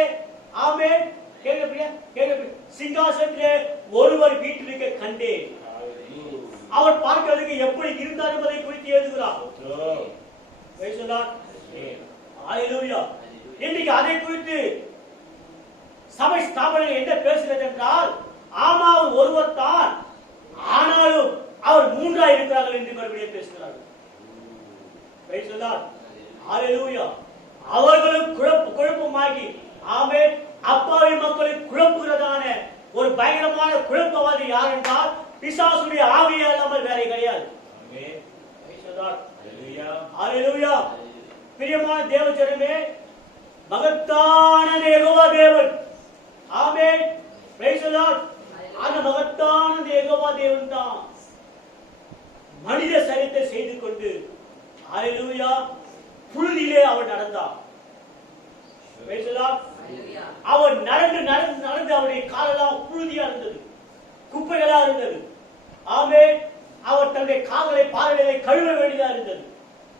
ஆமென் கேட்க சிங்காசனத்திலே ஒருவர் வீட்டிற்கு கண்டேன். அவர் பார்க்கிறதுக்கு எப்படி இருந்தார் என்பதை குறித்து எழுதுகிறார். Praise the Lord. Hallelujah. இன்னைக்கு அதை குறித்து சபை ஸ்தாபனம் என்ன பேசுகிறது என்றால், ஆமா அவர் ஒருவர் தான், ஆனாலும் அவர் மூன்றாய் இருக்கிறார்கள் என்று மறுபடியும் பேசுகிறார்கள். Praise the Lord. Hallelujah. அவர்களும் குழப்பமாகி ஆமென் அப்பாவி மக்களை குழப்புகிறதான ஒரு பயங்கரமான குழப்பவாதி யார் என்றால் பிசாசுடைய ஆவியே அல்லாமல் வேற கிடையாது. ஆமென். Praise the Lord. Hallelujah. Hallelujah. பிரியமான தேவஜனமே, மகத்தான யெகோவா தேவன் ஆமென். Praise the Lord. அந்த மகத்தான யெகோவா தேவன் தான் மனித சரீரத்தை செய்து கொண்டு ஹalleluya புழுதியிலே அவர் நடந்தார். Praise the Lord. அவர் நடந்து அவருடைய காலெல்லாம் புழுதியா இருந்தது, குப்பைகளா இருந்தது. ஆமென். அவர் தன்னுடைய கால்களை பாதங்களை கழுவ வேண்டியதா இருந்தது,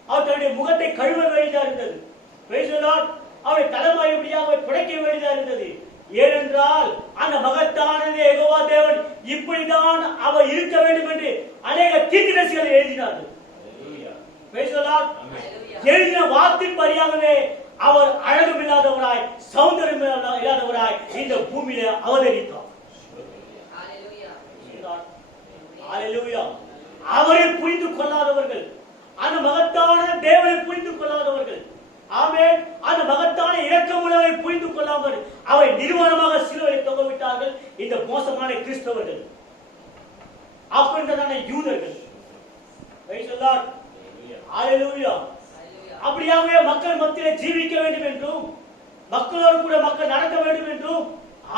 அவர் தன்னுடைய முகத்தை கழுவ வேண்டியதா இருந்தது. Praise the Lord. அவருடைய தலைமுறையாக துடைக்க வேண்டியதா இருந்தது. ஏனென்றால் அந்த மகத்தான யெகோவா தேவன் இப்படிதான் அவர் இருக்க வேண்டும் என்று அநேக தீர்க்கதரிசிகள் எழுதினார்கள். Praise the Lord. எழுதின வார்த்தைப்படியாகவே அவர் அழகும் இல்லாதவராய் சௌந்தரியம் இல்லாதவராய் இந்த பூமியில அவதரித்தார். Hallelujah. அவரை புரிந்து கொள்ளாதவர்கள், அந்த மகத்தான தேவனை புரிந்து கொள்ளாதவர்கள், ஆமென், அந்த மகத்தான இரக்கமுள்ளவரை புரிந்து கொள்ளாமல் அவரை நிர்வாணமாக சிலுவையில் தொங்கவிட்டார்கள் இந்த மோசமான கிறிஸ்தவர்கள், அப்படின்றதான யூதர்கள். Praise the Lord. Hallelujah. அப்படியாகவே மக்கள் மத்தியிலே ஜீவிக்க வேண்டும் என்றும் மக்களோடு கூட மக்கள் நடக்க வேண்டும் என்றும்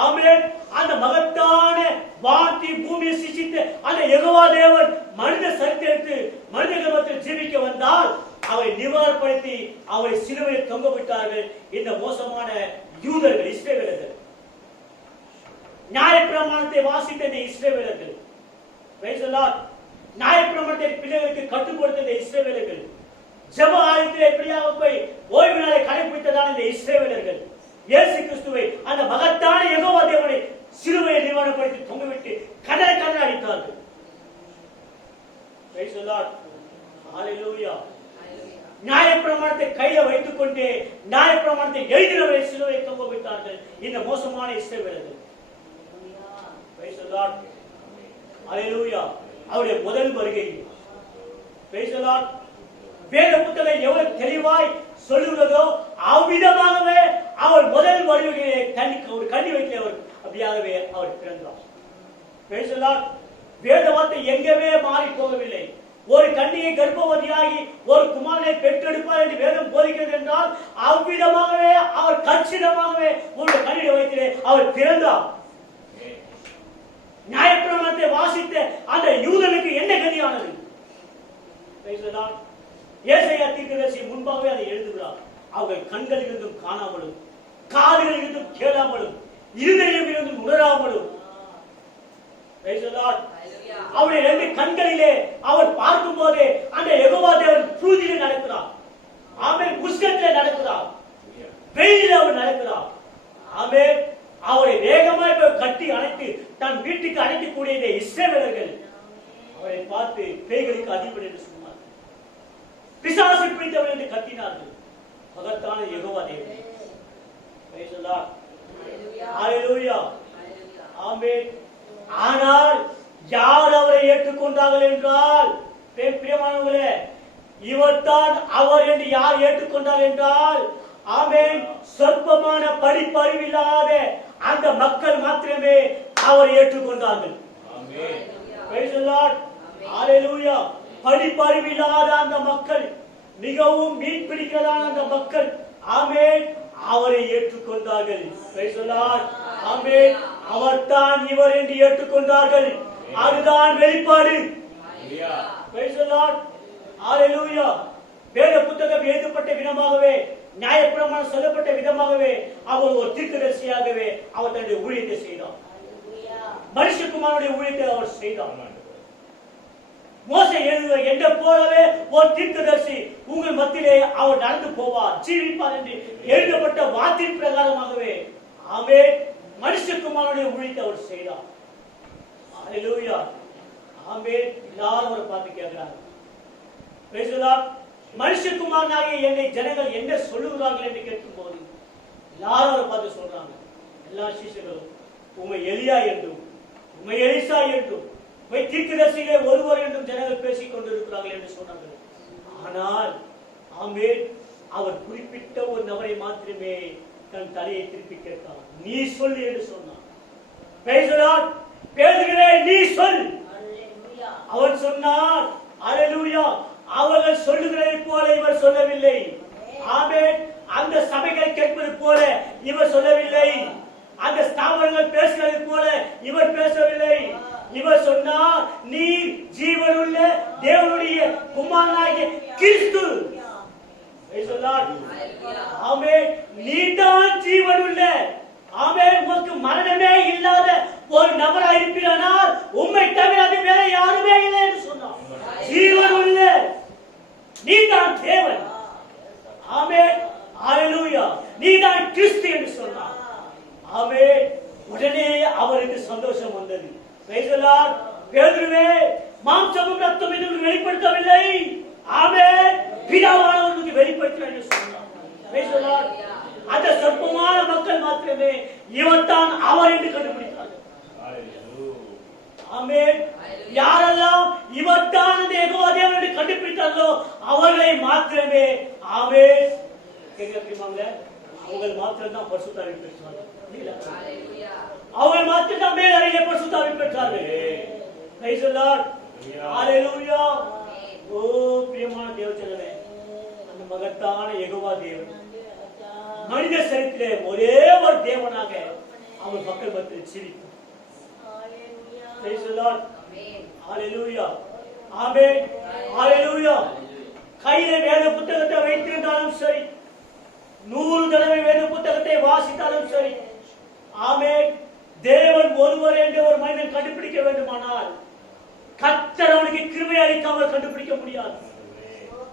ஆமென் அந்த மகத்தான வார்த்தை பூமியை சிருஷ்டித்த அந்த யெகோவா தேவன் மனித சரித்திரத்து மனித கர்ப்பத்தில் ஜீவிக்க வந்தால் அவரை நிவாரணப்படுத்தி அவரை சிலுவையில் தொங்க விட்டார்கள் இந்த மோசமான யூதர்கள், இஸ்ரவேலர்கள். நியாயப்பிரமாணத்தை வாசித்த இந்த இஸ்ரவேலர்கள், praise the Lord, நியாயப்பிரமாணத்தை பிள்ளைகளுக்கு கற்றுக் கொடுத்த இந்த இஸ்ரவேலர்கள், ஜெப ஆலயத்தில் எப்படியாக போய் ஓய்வு நாளை கடைபிடித்ததான இந்த இஸ்ரவேலர்கள், இயேசு கிறிஸ்துவை அந்த மகத்தான யெகோவா தேவனை சிலுவையை நிர்வாணப்படுத்தி தொங்கவிட்டு கடலை கடல் அடித்தார்கள். praise the Lord, hallelujah. நியாயப்பிரமாணத்தை கையில வைத்துக் கொண்டு நியாயப்பிரமாணத்தை எழுதினவரை சிலுவையை தொங்க விட்டார்கள் இந்த மோசமான இஸ்ரவேலர்கள். praise the Lord, hallelujah. அவருடைய முதல் வருகை, praise the Lord, வேத புத்தகம் எவ்வளவு தெளிவாய் சொல்லுகிறதோ அவ்விதமாகவே அவர் முதல் வருகையை ஒரு கண்ணி வைக்க அவர் அப்படியாகவே அவர் பிறந்தார். praise the Lord. வேத வார்த்தை எங்கவே மாறி போகவில்லை. ஒரு கன்னியை கர்ப்பவதியாகி ஒரு குமாரனை பெற்றெடுப்பார் என்று வேதம் போதிக்கிறது என்றால் அவ்விதமாகவே அவர் கச்சிதமாகவே ஒரு கன்னியை வைத்திலே அவர் பிறந்தார். நியாயப்பிரமாணத்தை வாசித்த அந்த யூதனுக்கு என்ன கதியானது? ஏசாயா தீர்க்கதரிசி முன்பாகவே அதை எழுதுகிறார். அவர்கள் கண்களில் இருந்தும் காணாமலும், காதுகளில் இருந்தும் கேளாமலும், இருதயம் இருந்தும் உணராமலும், அவருடைய ரெண்டு கண்களிலே அவர் பார்க்கும் போதே அந்த யெகோவா தேவன் புழுதியிலே நடக்கிறார். ஆமென். உஷ்ணத்திலே நடக்கிறார், வெயிலில் அவர் நடக்கிறார். ஆமென். அவரை வேகமாய் கட்டி அணைத்து தன் வீட்டுக்கு அழைக்கக்கூடிய இந்த இஸ்ரவேலர்கள் அவரை பார்த்து பேய்களுக்கு அதிபதி என்று சொன்னார், பிசாசு பிடித்தவன் என்று கத்தினார்கள். மகத்தான யெகோவா தேவன். praise the Lord, hallelujah, ஆமென். ஆனால் யார் அவரை ஏற்றுக்கொண்டார்கள் என்றால், பிரியமானவர்களே, இவர்தான் அவர் என்று யார் ஏற்றுக்கொண்டார் என்றால், ஆமென், சொற்பமான படிப்பறிவில்லாத அந்த மக்கள் மாத்திரமே அவரை ஏற்றுக்கொண்டார்கள். ஆமென். praise the Lord, hallelujah. படிப்பறிவில்லாத அந்த மக்கள், மிகவும் மீன் பிடிக்கிறதான அந்த மக்கள், ஆமென், அவரை ஏற்றுக்கொண்டார்கள். praise the Lord, ஆமென். அவர்தான் இவர் என்று ஏற்றுக்கொண்டார்கள். அதுதான் வெளிப்பாடு. praise the Lord, hallelujah. வேத புத்தகம் எழுதப்பட்ட விதமாகவே, நியாயப்பிரமாணம் சொல்லப்பட்ட விதமாகவே அவர் ஒரு தீர்க்கதரிசியாகவே அவர் தன்னுடைய ஊழியத்தை செய்தார். மனுஷகுமாரனுடைய ஊழியத்தை அவர் செய்தார். மோசே எழுதுகிற என்ன போலவே ஒரு தீர்க்கதரிசி உங்கள் மத்தியிலே அவர் நடந்து போவார், ஜீவிப்பார் என்று எழுதப்பட்ட வார்த்தையின் பிரகாரமாகவே ஆமென் மனுஷகுமாரனுடைய ஊழியத்தை அவர் செய்தார். ஹல்லேலூயா, ஆமென். எல்லாரும் அவரை பார்த்து கேட்கிறாங்க, praise the Lord. மனுஷகுமாரனாகிய என்னை ஜனங்கள் என்ன சொல்லுகிறார்கள் என்று கேட்கும் போது எல்லாரும் அவரை பார்த்து சொல்றாங்க, எல்லா சீஷர்களும் உம்மை எலியா என்றும் உம்மை எலிசா என்றும் உம்மை தீர்க்கதரிசியிலே ஒருவர் என்றும் ஜனங்கள் பேசிக் கொண்டிருக்கிறார்கள் என்று சொன்னார்கள். ஆனால் ஆமென், அவர் குறிப்பிட்ட ஒரு நபரை மாத்திரமே தன் தலையை திருப்பி கேட்டார். நீ சொல் என்று சொன்னார். praise the Lord. பேதுருவே, நீ சொல். அவன் சொன்னார். ஹல்லேலூயா. அவர்கள் சொல்லுகிறதை போல இவர் சொல்லவில்லை. ஆமென். அந்த சபைகள் கேட்பது போல இவர் சொல்லவில்லை. அந்த ஸ்தாபனங்கள் பேசுகிறது போல இவர் பேசவில்லை. இவர் சொன்னார், நீ ஜீவனுள்ள தேவனுடைய குமாரனாகிய கிறிஸ்து. ஆமென். நீதான் ஜீவனுள்ள, ஆமென், உனக்கு மரணமே இல்லாத ஒரு நபராக இருப்பீரானால் உம்மை தவிர அது வேற யாருமே இல்லை என்று சொன்னார். ஜீவனுள்ள நீதான் தேவன். ஆமென். ஹல்லேலூயா. நீதான் கிறிஸ்து என்று சொன்னார். ஆமென். உடனே அவருக்கு சந்தோஷம் வந்தது. praise the Lord. பேதுருவே, மாம்சமும் ரத்தமும் இது வெளிப்படுத்தவில்லை, ஆமென், பிதாவானவருக்கு வெளிப்படுத்தினார் என்று சொன்னார். praise the Lord. அந்த சொற்பமான மக்கள் மாத்திரமே இவர்தான் அவர் என்று கண்டுபிடித்தார்கள். ஆமென். யாரெல்லாம் இவர்தான் அந்த யெகோவா தேவன் என்று கண்டுபிடித்தார்களோ அவர்களை மாத்திரமே, ஆமென், கேட்கிறீங்களா, அவர்கள் மாத்திரம் தான் பரிசுத்த ஆவியை பெற்றார்கள். அவர்கள் மாத்திரம் தான் மேல் அறையிலே பரிசுத்த ஆவியை பெற்றார்கள். praise the Lord, hallelujah. ஓ பிரியமான தேவஜனமே, அந்த மகத்தான யெகோவா தேவன் மனித சரித்திலே ஒரே ஒரு தேவனாக அவர் மக்கள் மத்தியில் ஜீவித்தார். praise the Lord, hallelujah, amen, hallelujah. கையிலே வேத புத்தகத்தை வைத்திருந்தாலும் சரி, 100 தடவை வேத புத்தகத்தை வாசித்தாலும் சரி, ஆமென், தேவன் ஒருவர் என்று ஒரு மனிதன் கண்டுபிடிக்க வேண்டுமானால் கர்த்தர் அவனுக்கு கிருபை அளிக்காமல் கண்டுபிடிக்க முடியாது.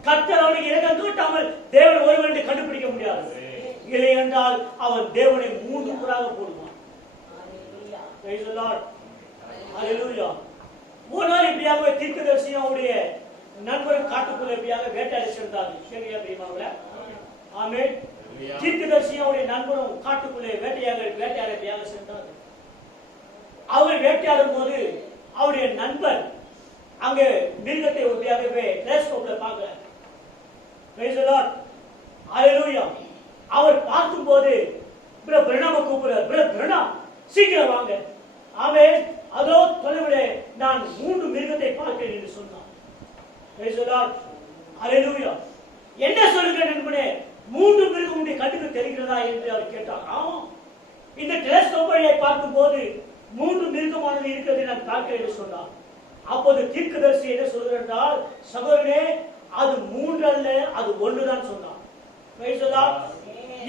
கர்த்தர் அவனுக்கு இரக்கம் காட்டாமல் தேவன் ஒருவர் என்று கண்டுபிடிக்க முடியாது. இல்லை என்றால் அவன் தேவனை 3 முறாக போடுவான். Praise the Lord. Hallelujah. ஒரு நாள் இப்படியாக தீர்க்கதரிசியும் அவருடைய நண்பரும் காட்டுக்குள்ள இப்படியாக வேட்டையாடி சென்றார்கள். சரியா பிரியமானவர்களே? ஆமென். தீர்க்கதரிசியும் அவருடைய நண்பரும் காட்டுக்குள்ளே வேட்டையாட சென்றார்கள். அவர் வேட்டையாடும் போது அவருடைய நண்பர் அங்கே மிருகத்தை உபயோகவே டெலஸ்கோப்ல பார்க்கல. Praise the Lord. Hallelujah. அவர் பார்க்கும்போது பிரதம கூப்பிடுறார், பிரதம சீக்கிரம் வாங்க. ஆமென். அதோ தொலைவிலே நான் 3 மிருகத்தை பார்க்கிறேன் என்று சொன்னார். Praise the Lord. Hallelujah. என்ன சொல்லுகிறேன் நண்பனே, 3 மிருகம் உடைய கண்ணுக்கு தெரிகிறதா என்று அவர் கேட்டார். ஆமாம், இந்த டெலஸ்கோப்பை பார்க்கும்போது 3 மிருகமானது இருக்கிறதை நான் பார்க்கிறேன் என்று சொன்னார். அப்போது தீர்க்கதரிசி என்ன சொல்கிறார் என்றால், சகோதரனே அது 3 அல்ல, அது 1 தான் சொன்னார். Praise the Lord.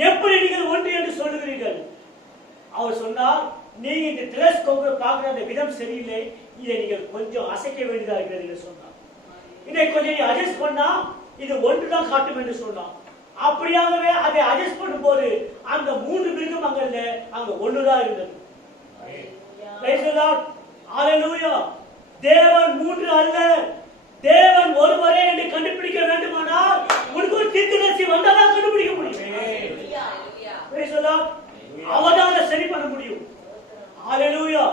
எப்படி நீங்கள் 1 என்று சொல்லுகிறீர்கள்? அவர் சொன்னார், நீங்க இந்த டெலஸ்கோப்பை பார்க்கிற அந்த விதம் சரியில்லை, இதை நீங்கள் கொஞ்சம் அசைக்க வேண்டியதா இருக்கிறது என்று சொன்னார். இதை கொஞ்சம் அட்ஜஸ்ட் பண்ணா இது 1 தான் காட்டும் என்று சொன்னார். அப்படியாகவே அதை அட்ஜஸ்ட் பண்ணும்போது அந்த 3 மிருகம் அங்க இல்ல, அங்க 1 தான் இருந்தது. Praise the Lord. Hallelujah. தேவன் 3 அல்ல, தேவன் ஒருவரே என்று கண்டுபிடிக்க வேண்டுமானால் உனக்கு ஒரு தீர்க்கதரிசி வந்தாதான் கண்டுபிடிக்க முடியும். Praise the Lord. அவதான சரி பண்ண முடியும். Hallelujah.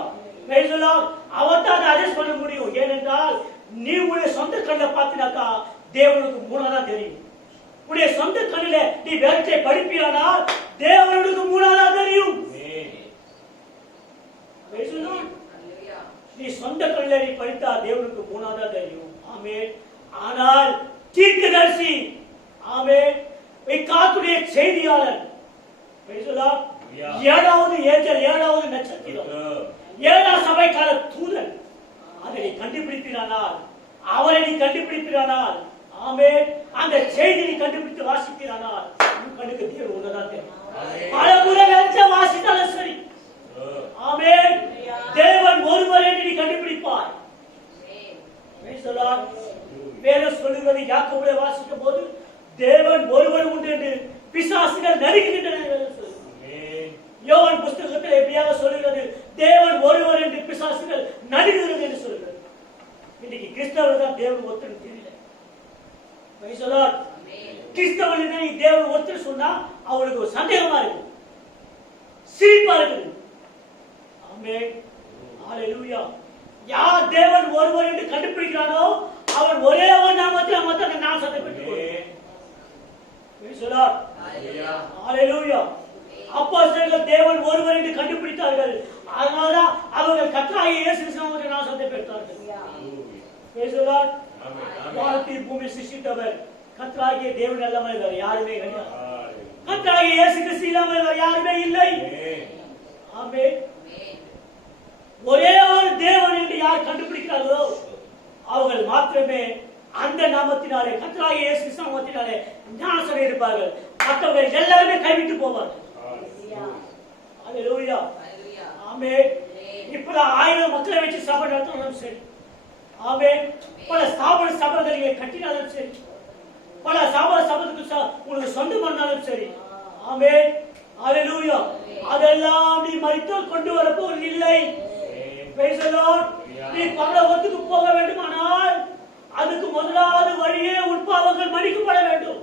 Praise the Lord. அவதான அட்ஜஸ்ட் பண்ண முடியும். ஏனென்றால் நீ உன்னுடைய சொந்த கண்ணை பார்த்தினாக்கா தேவனுக்கு 3 தான் தெரியும். உன்னுடைய சொந்த கண்ணில நீ வேதத்தை படிப்பியானால் தேவனுக்கு 3 தான் தெரியும். Praise the Lord. நீ சொந்த கண்ணில நீ படித்தா தேவனுக்கு 3 தான் தெரியும். ஆமென். ஆனால் தீர்க்கதரிசி, ஆமென், காத்துடைய செய்தியாளர், Praise the Lord, 7வது ஏஞ்சல், 7வது நட்சத்திரம், 7ஆம் சபைக்கார தூதன், அதை நீ கண்டுபிடிப்பினானால், அவரை நீ கண்டுபிடிப்பினானால், ஆமென், அந்த செய்தி நீ கண்டுபிடித்து வாசிப்பினானால் உன் கண்ணுக்கு தேவன் ஒன்றுதான் தெரியும். பல முறை வாசித்தாலும் சரி, ஆமென், தேவன் ஒருவர் என்று நீ கண்டுபிடிப்பாய். Praise the Lord. வேதம் சொல்லுகிறது, யாக்கோபுல வாசிக்கும் போது தேவன் ஒருவர் உண்டு என்று பிசாசுகள் நடுங்குகின்றன. யோவான் புத்தகத்தில் எப்படியாக சொல்லுகிறது, தேவன் ஒருவர் என்று பிசாசுகள் நடுங்குகிறது என்று சொல்லுகிறது. இன்னைக்கு கிறிஸ்தவர் தான் தேவன் ஒருத்தர் தெரியல. Praise the Lord. கிறிஸ்தவன் தேவன் ஒருத்தர் சொன்னா அவளுக்கு ஒரு சந்தேகமா இருக்கு, சிரிப்பா இருக்குது. ஆமென். ஹalleluya. யார் தேவன் ஒருவர் என்று கண்டுபிடிக்கிறானோ அவன் ஒரே ஒரு நாமத்தில் மொத்தம் நாசத்தை பெற்றுக்கொள்வான். Praise the Lord. ஹalleluya. அப்போஸ்தலர்கள் தேவன் ஒருவர் என்று கண்டுபிடித்தார்கள். அதனால்தான் அவர்கள் கர்த்தராகிய இயேசு கிறிஸ்துவின் நாமத்தை பெற்றார்கள். Praise the Lord. வானத்தை பூமி சிருஷ்டித்தவர் கர்த்தராகிய தேவன் அல்லாமல் வேறு யாருமே கிடையாது. கர்த்தராகிய இயேசு கிறிஸ்து இல்லாமல் வேறு யாருமே இல்லை. ஆமென். ஒரே ஒரு தேவன் என்று யார் கண்டுபிடிக்கிறார்களோ அவர்கள் மாத்திரமே அந்த நாமத்தினாலே, கர்த்தராகிய இயேசு கிறிஸ்து நாமத்தினாலே ஞானஸ்நானம் எடுப்பார்கள். மற்றவர்கள் எல்லாருமே கைவிட்டு போவார்கள். ஹalleluya. ஆமென். இப்ப 1000 மக்களை வச்சு சபை நடத்தினாலும் சரி, ஆமென், பல ஸ்தாபன சபைகளை கட்டினாலும் சரி, பல சபைக்கு உங்களுக்கு சொந்தம் பண்ணாலும் சரி, ஆமென், ஹalleluya, அதெல்லாம் நீ மரித்தால் கொண்டு வர போறது இல்லை. Praise the Lord. நீ பரலோகத்துக்கு போக வேண்டுமானால் அதுக்கு முதலாவது வழியே உன் பாவங்கள் மன்னிக்கப்பட வேண்டும்.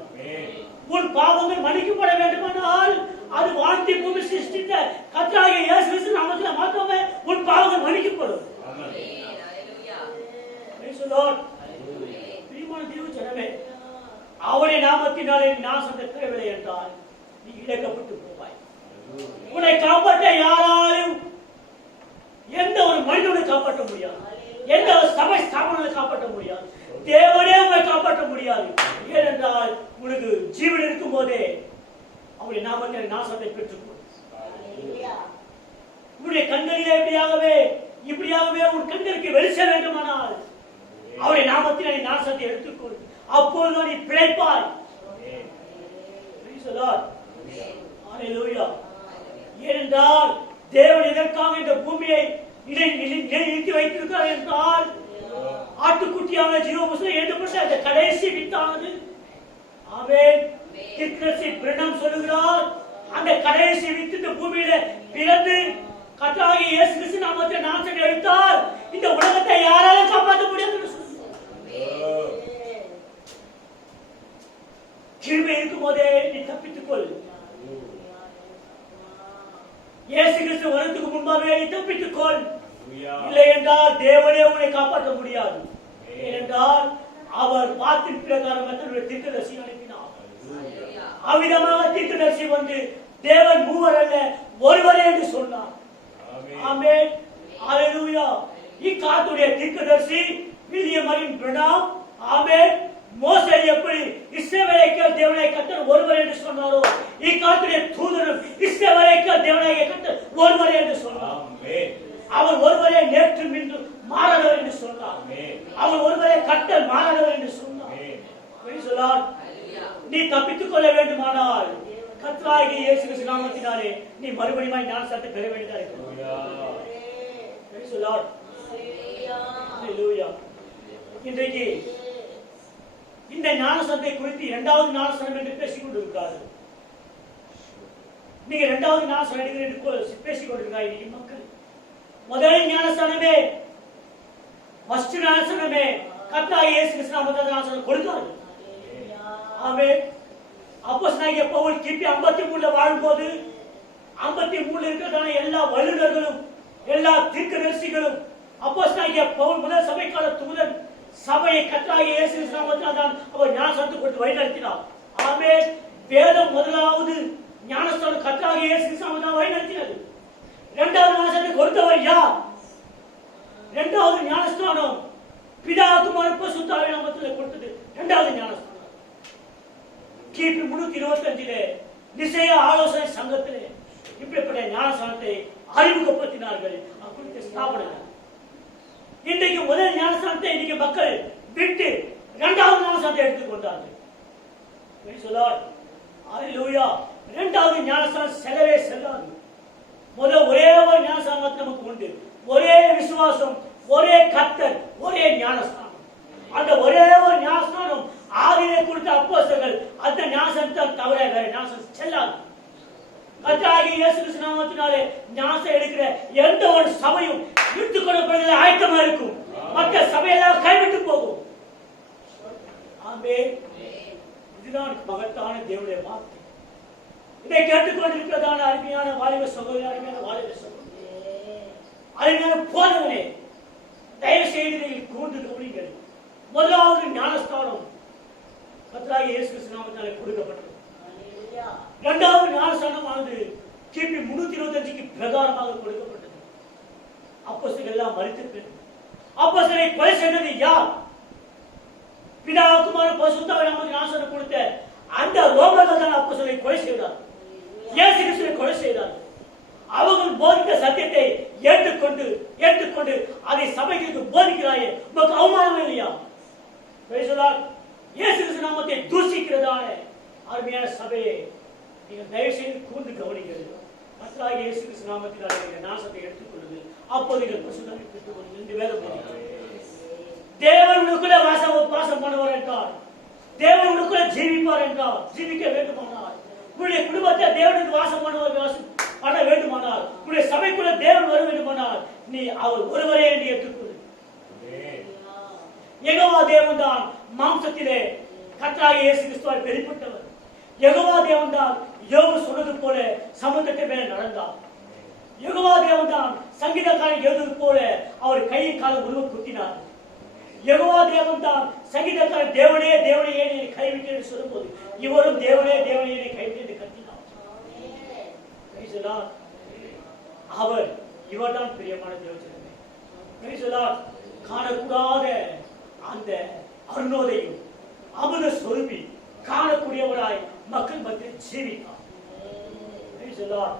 உன் பாவங்கள் மன்னிக்கப்பட வேண்டுமானால் அது வானத்தை பூமி சிருஷ்டித்த கர்த்தராகிய இயேசு கிறிஸ்து நாமத்தில் மாத்திரமே உன் பாவங்கள் மன்னிக்கப்படும். Praise the Lord. பிரியமான தேவ ஜனமே, அவருடைய நாமத்தினாலே நாசத்தை பெறவில்லை என்றால் நீ இழக்கப்பட்டு போவாய். உன்னை காப்பாற்ற யாராலும் எந்த ஒரு மனிதனை காப்பாற்ற முடியாது, எந்த ஒரு சபை ஸ்தாபனத்தை காப்பாற்ற முடியாது, தேவனே உங்களை காப்பாற்ற முடியாது. ஏனென்றால் உனக்கு ஜீவன் இருக்கும் போதே அவருடைய நாமத்தில் நாசத்தை பெற்றுக்கொள். உன்னுடைய கண்களிலே இப்படியாகவே உன் கண்களுக்கு வெளிச்ச வேண்டுமானால் அவருடைய நாமத்தில் நீ நாசத்தை எடுத்துக்கொள். அப்பொழுது நீ பிழைப்பாய். Praise the Lord. Hallelujah. ஏனென்றால் தேவன் எதற்காக இந்த பூமியை நிறுத்தி வைத்திருக்கிறார் என்றால் ஆட்டுக்குட்டியான ஜீவபுஸ்தகம் எழுதப்பட்ட அந்த கடைசி வித்தானது ஆமென் தீர்க்கதரிசி பிரணாம் சொல்லுகிறார் அந்த கடைசி வித்து இந்த பூமியில பிறந்து கர்த்தராகிய இயேசு கிறிஸ்து நாமத்தில் நாசம் எடுத்தால் இந்த உலகத்தை யாராலும் காப்பாற்ற முடியாது என்று சொல்லுகிறார். கிருபை இருக்கும் போதே நீ தப்பித்துக் கொள். இயேசு கிறிஸ்து வரத்துக்கு முன்பாகவே நீ தப்பித்துக் கொள். இல்லை என்றால் தேவனே உன்னை காப்பாற்ற முடியாது. ஏனென்றால் அவர் வாக்கின் பிரகாரம் தன்னுடைய தீர்க்கதரிசி அனுப்பினார். அவ்விதமாக தீர்க்கதரிசி வந்து தேவன் மூவர் அல்ல ஒருவரே என்று சொன்னார். ஆமென் ஹalleluya. இக்காலத்துடைய தீர்க்கதரிசி வில்லியம் மரின் பிரணாம் ஆமென் மோசே எப்படி இஸ்ரவேலுக்கு தேவனாகிய கர்த்தர் ஒருவர் என்று சொன்னாரோ இக்காலத்துடைய தூதரும் இஸ்ரவேலுக்கு தேவனாகிய கர்த்தர் ஒருவரே என்று சொன்னார். ஆமென் அவர் ஒருவரே நேற்று இன்று மாறாதவர் என்று சொன்னார். அவர் ஒருவரே கர்த்தர் மாறாதவர் என்று சொன்னார். praise the Lord. நீ தப்பித்துக் கொள்ள வேண்டுமானால் கர்த்தராகிய இயேசு கிறிஸ்து நாமத்தினாலே நீ மறுபடியும் ஞானஸ்நானத்தை பெற வேண்டியதா இருக்கிறது. praise the Lord. ஹalleluya. இன்றைக்கு இந்த ஞானஸ்நானத்தை குறித்து இரண்டாவது ஞானஸ்நானம் என்று பேசிக் கொண்டிருக்கிறார்கள். நீங்க இரண்டாவது ஞானஸ்நானம் எடுக்கிறேன் என்று பேசிக் கொண்டிருக்கிறார் இன்னைக்கு மக்கள். முதல் ஞானஸ்நானமே ஃபர்ஸ்ட் ஞானஸ்நானமே கர்த்தராகிய இயேசு கிறிஸ்து நாமத்தில் ஞானஸ்நானம் கொடுத்தார். ஆமென். அப்போஸ்தலனாகிய பவுல் கிபி 53ல வாழும்போது 53ல இருக்கிறதான எல்லா வல்லுநர்களும் எல்லா தீர்க்கதரிசிகளும் அப்போஸ்தலனாகிய பவுல் முதல் சபைக்கால தூதன் சபையை கர்த்தராகிய இயேசு கிறிஸ்து நாமத்தில் தான் அவர் ஞானஸ்நானம் கொடுத்து வழிநடத்தினார். ஆமென். வேதம் முதலாவது ஞானஸ்நானம் கர்த்தராகிய இயேசு கிறிஸ்து நாமத்தில் வழிநடத்தினது. இரண்டாவது ஞானஸ்நானத்தை கொடுத்தவர் யார்? இரண்டாவது ஞானஸ்நானம் பிதா குமாரன் பரிசுத்த ஆவியின் நாமத்தில் கொடுத்தது இரண்டாவது ஞானஸ்நானம். கிபி 325 நிசேய ஆலோசனை சங்கத்திலே இப்படிப்பட்ட ஞானஸ்நானத்தை அறிமுகப்படுத்தினார்கள். அப்படி ஸ்தாபனம். இன்றைக்கு முதல் ஞானஸ்நானத்தை இன்னைக்கு மக்கள் விட்டு இரண்டாவது ஞானஸ்நானத்தை எடுத்துக்கொண்டார்கள். praise the Lord. ஹalleluya. இரண்டாவது ஞானஸ்நானம் செல்லவே செல்லாது. முதல் ஒரே ஒரு ஞானஸ்நானம் நமக்கு உண்டு. ஒரே விசுவாசம், ஒரே கர்த்தர், ஒரே ஞானஸ்நானம். அந்த ஒரே ஒரு ஞானஸ்நானம் ஆதியிலே கொடுத்த அப்போஸ்தலர்கள் அந்த ஞானஸ்நானத்தை தவிர வேற ஞானஸ்நானம் செல்லாது. கர்த்தராகிய இயேசு கிறிஸ்து நாமத்தினாலே ஞானஸ்நானம் எடுக்கிற எந்த ஒரு சபையும் விட்டுக் கொள்ளப்படுவதில் ஆயத்தமா இருக்கும். மற்ற சபையெல்லாம் கைவிட்டு போகும். ஆமென். இதுதான் மகத்தான தேவனுடைய வார்த்தை. இதை கேட்டுக்கொண்டிருக்கிறதான அருமையான வாலிப சகோதரி, அருமையான வாலிப சகோதரி, அருமையான போதவனே, தயவு செய்து கூர்ந்து கவனிங்கள். முதலாவது ஞானஸ்நானம் கர்த்தராகிய இயேசு கிறிஸ்து நாமத்தினாலே கொடுக்கப்பட்டது. இரண்டாவது ஞானஸ்நானமானது கிபி 325க்கு பிரகாரமாக கொடுக்கப்பட்டது. அப்போஸ்தலர்கள் எல்லாம் மரித்து அப்போஸ்தலரை கொலை செய்தது யார்? பிதா குமாரன் பரிசுத்த ஆவியின் நாமத்தில் ஞானஸ்நானம் கொடுத்த அந்த ரோமர்கள் தான் அப்போஸ்தலரை கொலை செய்தார். இயேசு கிறிஸ்துவை கொலை செய்தார். அவர்கள் போதித்த சத்தியத்தை ஏற்றுக்கொண்டு அதை சபைகளுக்கு போதிக்கிறாயே, உங்களுக்கு அவமானம் இல்லையா? praise the Lord. இயேசு கிறிஸ்து நாமத்தை தூஷிக்கிறதான அருமையான சபையை நீங்கள் தயவு செய்து கூர்ந்து கவனிங்கள். கர்த்தராகிய இயேசு கிறிஸ்து நாமத்தினால் நீங்கள் ஞானஸ்நானத்தை எடுத்துக்கொள்ளுங்கள். அப்போது நீங்கள் பரிசுத்தத்தை பெற்றுக்கொள்ளுங்கள் என்று வேதம் சொல்கிறது. தேவனுக்குள்ளே வாசம் பண்ணுவார் என்றால், தேவனுக்குள்ளே ஜீவிப்பார் என்றால், ஜீவிக்க வேண்டுமானால், உங்களுடைய குடும்பத்தை தேவனுக்கு வாசம் பண்ண வேண்டுமானால், உங்களுடைய சபைக்குள்ள தேவன் வர வேண்டுமானால், நீ அவர் ஒருவரே என்று ஏற்றுக்கொள். யெகோவா தேவன் தான் மாம்சத்திலே கர்த்தராகிய இயேசு கிறிஸ்துவால் வெளிப்பட்டவர். யெகோவா தேவன் தான் யோபு சொன்னது போல சமுத்திரத்தின் மேல் நடந்தார். யெகோவா தேவன் தான் சங்கீதக்காரன் எழுதுவது போல அவர் கையை காலம் உருவ குத்தினார். யெகோவா தேவன் தான் சங்கீதக்காரன் தேவனே தேவனே என்னை கைவிட்டு என்று சொல்லும்போது இவரும் தேவனே தேவனே என்னை கைவிட்டு என்று கத்தினார். praise the Lord. அவர் இவர்தான் பிரியமான தேவஜனமே. praise the Lord. காணக்கூடாத அந்த அருணோதயம் அமுத சொருபி காணக்கூடியவராய் மக்கள் மத்தியில் ஜீவித்தார். praise the Lord.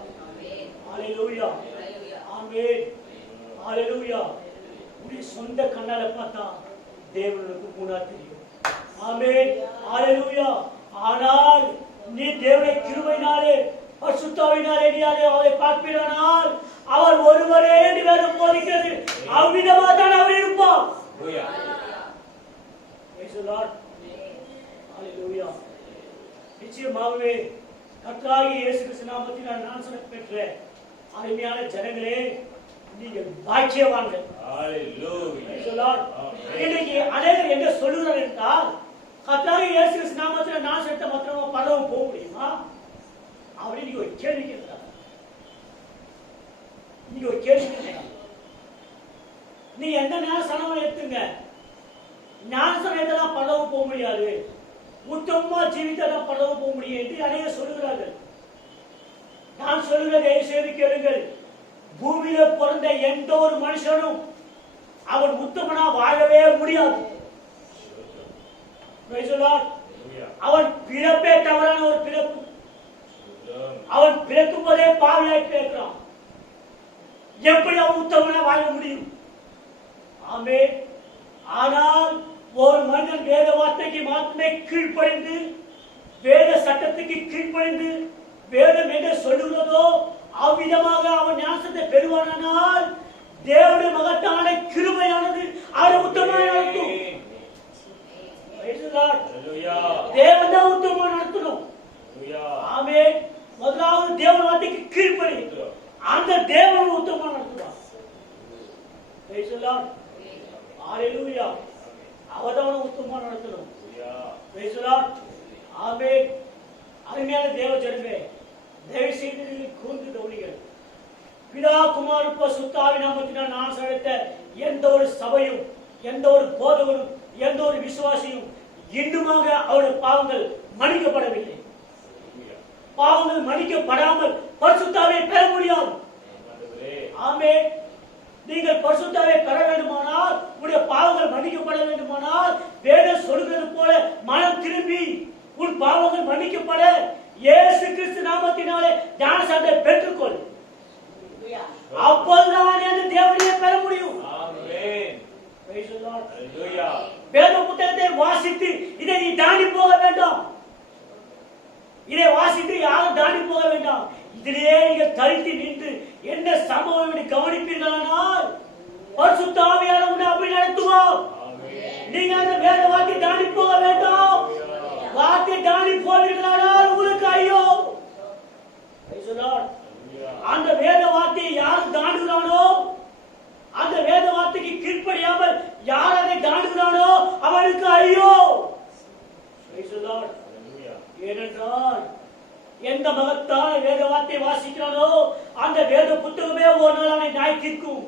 ஹalleluya. ஆமென். ஹalleluya. உடைய சொந்த கண்ணால பார்த்தா தேவனுக்கு மூணா தெரியும். ஆமென். ஹalleluya. ஆனால் நீ தேவனுடைய கிருபையினாலே பரிசுத்தாவினாலே நீ அவரை பார்ப்பீரானால் அவர் ஒருவரே என்று வேதம் போதிக்கிறது. அவ்விதமா தான் அவர் இருப்பார். Praise the Lord. Hallelujah. நிச்சயமாகவே கர்த்தராகிய இயேசு கிறிஸ்து நாமத்தினால் நான் சொல்ல பெற்ற அருமையான ஜனங்களே, நீங்கள் பாக்கியவான்கள். இன்னைக்கு அநேகர் என்ன சொல்லுகிறார் என்றால், கர்த்தராகிய இயேசு கிறிஸ்து நாமத்தினால் நான் செத்த மாத்திரமா பரலோகம் போக முடியுமா அப்படின்னு நீங்க ஒரு கேள்வி கேட்கிறாங்க. நீங்க ஒரு கேள்வி கேட்கிறாங்க. நீ எந்த ஞானஸ்நானம் எடுத்துங்க, ஞானஸ்நானம் எடுத்தா பரலோகம் போக முடியாது, உத்தமமா ஜீவித்தான் பரலோகம் போக முடியும் என்று அநேகர் சொல்லுகிறார்கள். நான் சொல்லுகிறதை செய்து கேளுங்கள். பூமியில பிறந்த எந்த ஒரு மனுஷனும் அவன் உத்தமனா வாழவே முடியாது. அவன் பிறப்பே தவறான ஒரு பிறப்பு. அவன் பிறக்கும் போதே பாவியாய் பிறக்கிறான். எப்படி அவன் உத்தமனா வாழ முடியும்? ஆமே. ஆனால் ஒரு மனிதன் வேத வார்த்தைக்கு மாத்திரமே கீழ்ப்படிந்து, வேத சட்டத்துக்கு கீழ்ப்படிந்து, வேதம் என்ன சொல்லுகிறதோ அவ்விதமாக அவன் ஞானத்தை பெறுவானால் தேவனுடைய மகத்தான கிருபையானது அவரை உத்தமமாக நடத்தும். தேவன் தான் உத்தமமாக நடத்தணும். ஆமே. முதலாவது தேவன் வார்த்தைக்கு கீழ்ப்படி, அந்த தேவன் உத்தமமாக நடத்துவார். அவதான் உத்தமமாக நடத்தணும். ஆமே. அருமையான தேவ ஜனமே, தயவு செய்து கூர்ந்து கவனிங்கள். பிதா குமார பரிசுத்தாவி நாமத்தினால் நான் செலுத்த எந்த ஒரு சபையும், எந்த ஒரு போதகரும், எந்த ஒரு விசுவாசியும் இன்னுமாக அவருடைய பாவங்கள் மன்னிக்கப்படவில்லை. பாவங்கள் மன்னிக்கப்படாமல் பரிசுத்தாவை பெற முடியாது. ஆமே. நீங்கள் பரிசுத்தாவை பெற வேண்டுமானால், உடைய பாவங்கள் மன்னிக்கப்பட வேண்டுமானால், வேதம் சொல்கிறது போல மனம் திரும்பி உன் பாவங்கள் மன்னிக்கப்பட இயேசு கிறிஸ்து நாமத்தினாலே ஞானஸ்நானத்தை பெற்றுக்கொள். அப்போதுதான் அந்த தேவனையே பெற முடியும். வேத புத்தகத்தை வாசித்து இதை நீ தாண்டி போக வேண்டாம். இதை வாசித்து யாரும் தாண்டி போக வேண்டாம். இதிலேயே நீங்கள் தரித்து நின்று என்ன சம்பவம் என்று கவனிப்பீர்களானால் பரிசுத்த ஆவியானவர் உன்னை அப்படி நடத்துவார். நீங்க அந்த வேத வார்த்தை தாண்டி போக வேண்டாம். வார்த்தை தாண்டி போவீர்களானால் உங்களுக்கு ஐயோ. அந்த வேத வார்த்தையை யார் தாண்டுகிறானோ, அந்த வேத வார்த்தைக்கு கீழ்ப்படியாமல் யார் அதை தாண்டுகிறானோ அவனுக்கு ஐயோ. ஏனென்றால் எந்த மகத்தான வேத வார்த்தை வாசிக்கிறானோ அந்த வேத புத்தகமே ஒரு நாள் அவனை நியாயம் தீர்க்கும்.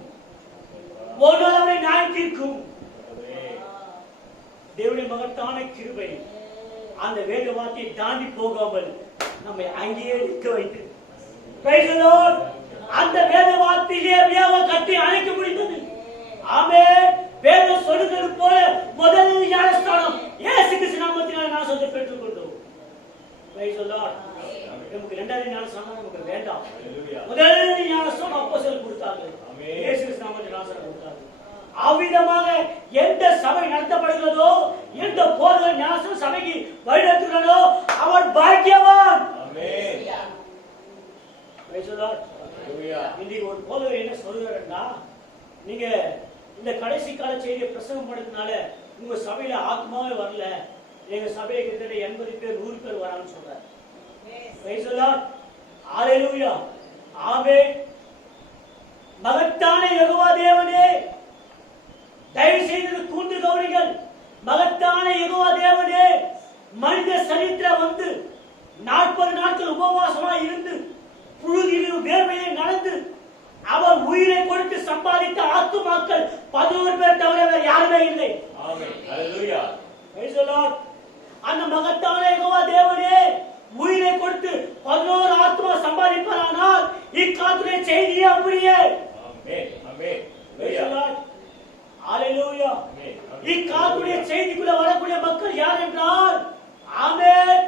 ஒரு நாள் அவனை நியாயம் தீர்க்கும். தேவனுடைய மகத்தான கிருபை அந்த வேத வார்த்தையை தாண்டி போகாமல் நம்மை அங்கேயே நிற்க வைத்து, அந்த வேத வார்த்தையிலே கட்டி அணைக்க முடிந்தது. ஆமே. வேதம் சொல்லுகிறது போல முதல் ஞானஸ்நானம் இயேசு கிறிஸ்து நாமத்தினால் ஞானஸ்நானத்தை பெற்றுக் கொண்டோம். நமக்கு இரண்டாவது ஞானஸ்நானம் நமக்கு வேண்டாம். முதல் ஞானஸ்நானம் அப்போஸ்தலர் கொடுத்தார்கள். இயேசு கிறிஸ்து நாமத்தினால் ஞானஸ்நானம் கொடுத்தார்கள். அவ்விதமாக எந்த சபை நடத்தப்படுகிறதோ, எந்த போதகர் ஞானஸ்நான சபைக்கு வழிநடத்துகிறானோ அவன் பாக்கியவான். இன்னைக்கு ஒரு போதகர் என்ன சொல்லுகிறாருன்னா, நீங்க இந்த கடைசி கால செய்தியை பிரசங்கம் பண்ணதுனால உங்க சபையில ஆத்மாவே வரல, எங்க சபையில கிட்டத்தட்ட 80 பேர் 100 பேர் வரான்னு சொல்றாரு. ஹல்லேலூயா. ஆமென். மகத்தான யெகோவா தேவனே, தயவு செய்து கூர்ந்து கவனிங்கள். மகத்தான யெகோவா தேவனே மனித சரீரத்தில் வந்து 40 நாட்கள் உபவாசமா இருந்து புழுதியிலும் வேர்வையை நடந்து அவர் உயிரை கொடுத்து சம்பாதித்த ஆத்துமாக்கள் 11 பேர் தவிர வேறு யாருமே இல்லை. அந்த மகத்தான யெகோவா தேவனே உயிரை கொடுத்து 11 ஆத்துமா சம்பாதிப்பாரானால் இக்காத்துடைய செய்தியே அப்படியே. இக்காத்துடைய செய்திக்குள்ள வரக்கூடிய மக்கள் யார் என்றால், ஆமென்,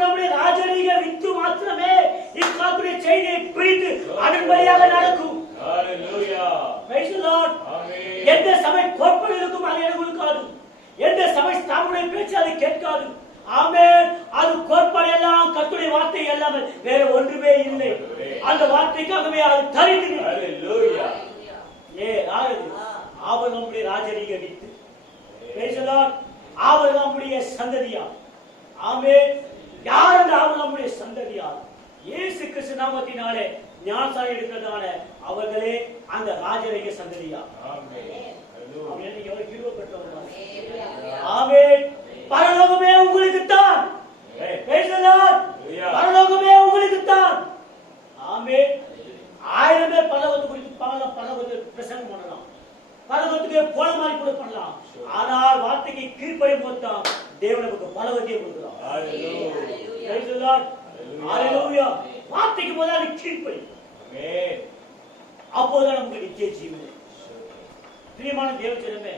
நம்முடைய ராஜரீக வித்து மாத்திரமே இக்காத்துடைய செய்தியை பிடித்து அதன் வழியாக நடக்கும். எந்த சபை கோட்பாடு இருக்கும் அது எனக்கு கொடுக்காது. எந்த சபை ஸ்தாபனை பேச்சு அதை கேட்காது. ஆமென். அது கோட்பாடு எல்லாம் கர்த்தருடைய வார்த்தை எல்லாம் வேற ஒன்றுமே இல்லை. அந்த வார்த்தைக்காகவே அது தரித்து Hallelujah. ஆபிரகாமுடைய ராஜரீக வித்து. Praise the Lord. ஆபிரகாமுடைய சந்ததியா. ஆமென். யார் அந்த ஆபிரகாமுடைய சந்ததியா? இயேசு கிறிஸ்து நாமத்தினாலே ஞானசாரம் எடுக்கிறதான அவர்களே அந்த ராஜரீக சந்ததியா. ஆமென். அவன் எவ்வளவு கிருபை பெற்றவர்கள். ஆமென். பரலோகமே உங்களுக்கு தான். Praise the Lord. பரலோகமே உங்களுக்கு தான். ஆமென். 1000 பேர் பரலோகத்தை குறித்து பரலோகத்தை பிரசங்கம் பண்ணலாம். பரலோகத்துக்கு போன மாதிரி கூட பண்ணலாம். ஆனால் வார்த்தைக்கு கீழ்ப்படியும் போது தான் தேவன் நமக்கு பரலோகத்தை கொடுக்கிறார். Hallelujah. Praise the Lord. Hallelujah. வார்த்தைக்கு முதல்ல கீழ்ப்படி. Amen. அப்போதான் நமக்கு நித்திய ஜீவன். பிரியமான தேவஜனமே,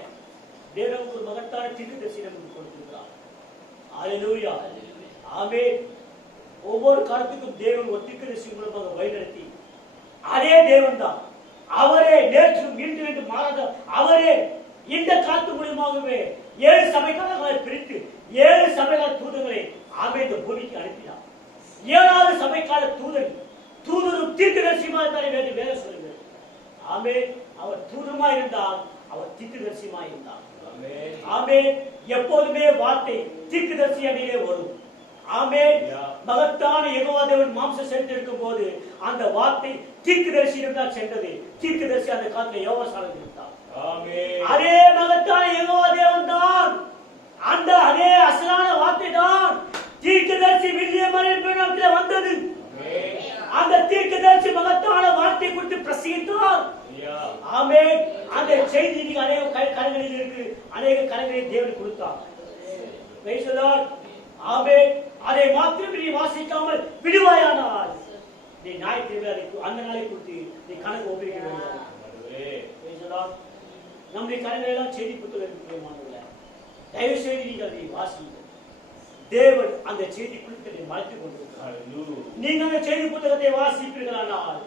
தேவன் ஒரு மகத்தான தீர்க்கதரிசி நமக்கு கொடுத்திருக்கிறார். Hallelujah. ஆமென். ஒவ்வொரு காலத்துக்கும் தேவன் ஒரு தீர்க்கதரிசி மூலமாக வழிநடத்தி அதே தேவன் தான். அவரே நேற்றும் இன்று என்று மாறாத அவரே இந்த காலத்து மூலமாகவே 7 சபைக்காரர்களை பிரித்து 7 சபைக்கால தூதர்களை ஆமென் இந்த பூமிக்கு அனுப்பினார். 7வது சபைக்கால தூதரும் தீர்க்கதரிசியுமாய் தான் வேத சொல்லுங்கள். ஆமென். அவர் தூதமாய் இருந்தால் அவர் தீர்க்கதரிசியுமாய் இருந்தார். Amen. ஆமென். எப்போதுமே வார்த்தை தீர்க்கதரிசி அடியிலே வரும். ஆமென். மகத்தான யெகோவா தேவன் மாம்சம் செலுத்திருக்கும் போது அந்த வார்த்தை தீர்க்கதரிசியிடம் தான் சென்றது. தீர்க்கதரிசி அந்த காலத்துல யோவாசானத்தில் இருந்தார். ஆமென். அதே மகத்தான யெகோவா தேவன் தான் அந்த அதே அசலான வார்த்தை தான் தீர்க்கதரிசி வில்லியமரின் வந்தது. அந்த தீர்க்கதரிசி மகத்தான வார்த்தை குறித்து பிரசங்கித்தார். ஆமென். அந்த செய்தி நீங்க அநேக கரங்களில் இருக்கு. அநேக கரங்களை தேவன் கொடுத்தார். Praise the Lord. ஆமென். அதை மாத்திரம் நீ வாசிக்காமல் விடுவாயானால் நீ ஞாயிற்றுக்கிழமை அந்த நாளை குறித்து நீ கணக்கு ஒப்பிக்க வேண்டும். Praise the Lord. நம்முடைய கரங்களை எல்லாம் செய்தி புத்தகத்தில் தயவு செய்து நீங்கள் அதை வாசிங்க. தேவன் அந்த செய்தி குறித்து மறைத்துக் கொண்டிருக்கிறார். நீங்கள் அந்த செய்தி புத்தகத்தை வாசிப்பீர்களானால்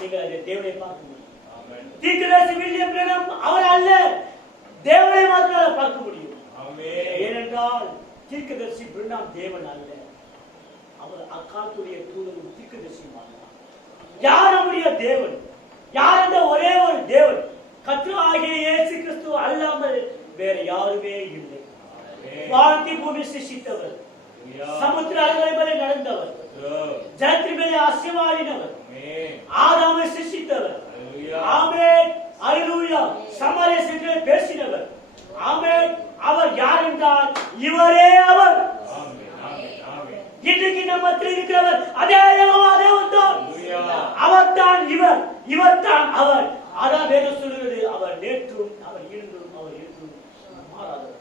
நீங்கள் அதை தேவனை பார்க்க முடியும். தீர்க்கதரிசி வில்லியம் பிரணாம் அவர் அல்ல, தேவனை மாத்திரம் பார்க்க முடியும். ஏனென்றால் தீர்க்கதரிசி பிரணாம் தேவன் அல்ல, அவர் அக்காலத்துடைய தூதரும் தீர்க்கதரிசியுமானார். யார் நம்முடைய தேவன்? யார் அந்த ஒரே ஒரு தேவன்? கர்த்தராகிய இயேசு கிறிஸ்து அல்லாமல் வேற யாருமே இல்லை. வானத்தை பூமி சிருஷ்டித்தவர், சமுத்திர அலைகளை மேலே நடந்தவர், ஜலத்தின் மேலே அசைவாடினவர், ஆதாமை சிருஷ்டித்தவர். ஆமென். அல்லேலூயா. சமாரியத்திலே பேசினவர். ஆமென். அவர் யார் என்றால் இவரே அவர். இன்றைக்கு நம்மத்தில் இருக்கிறவர் அதே யெகோவா தேவன் தான். அவர் தான் இவர், இவர் தான் அவர். அதான் வேதம் சொல்கிறது, அவர் நேற்றும் அவர் இன்றும் அவர் என்றும் மாறாதவர்.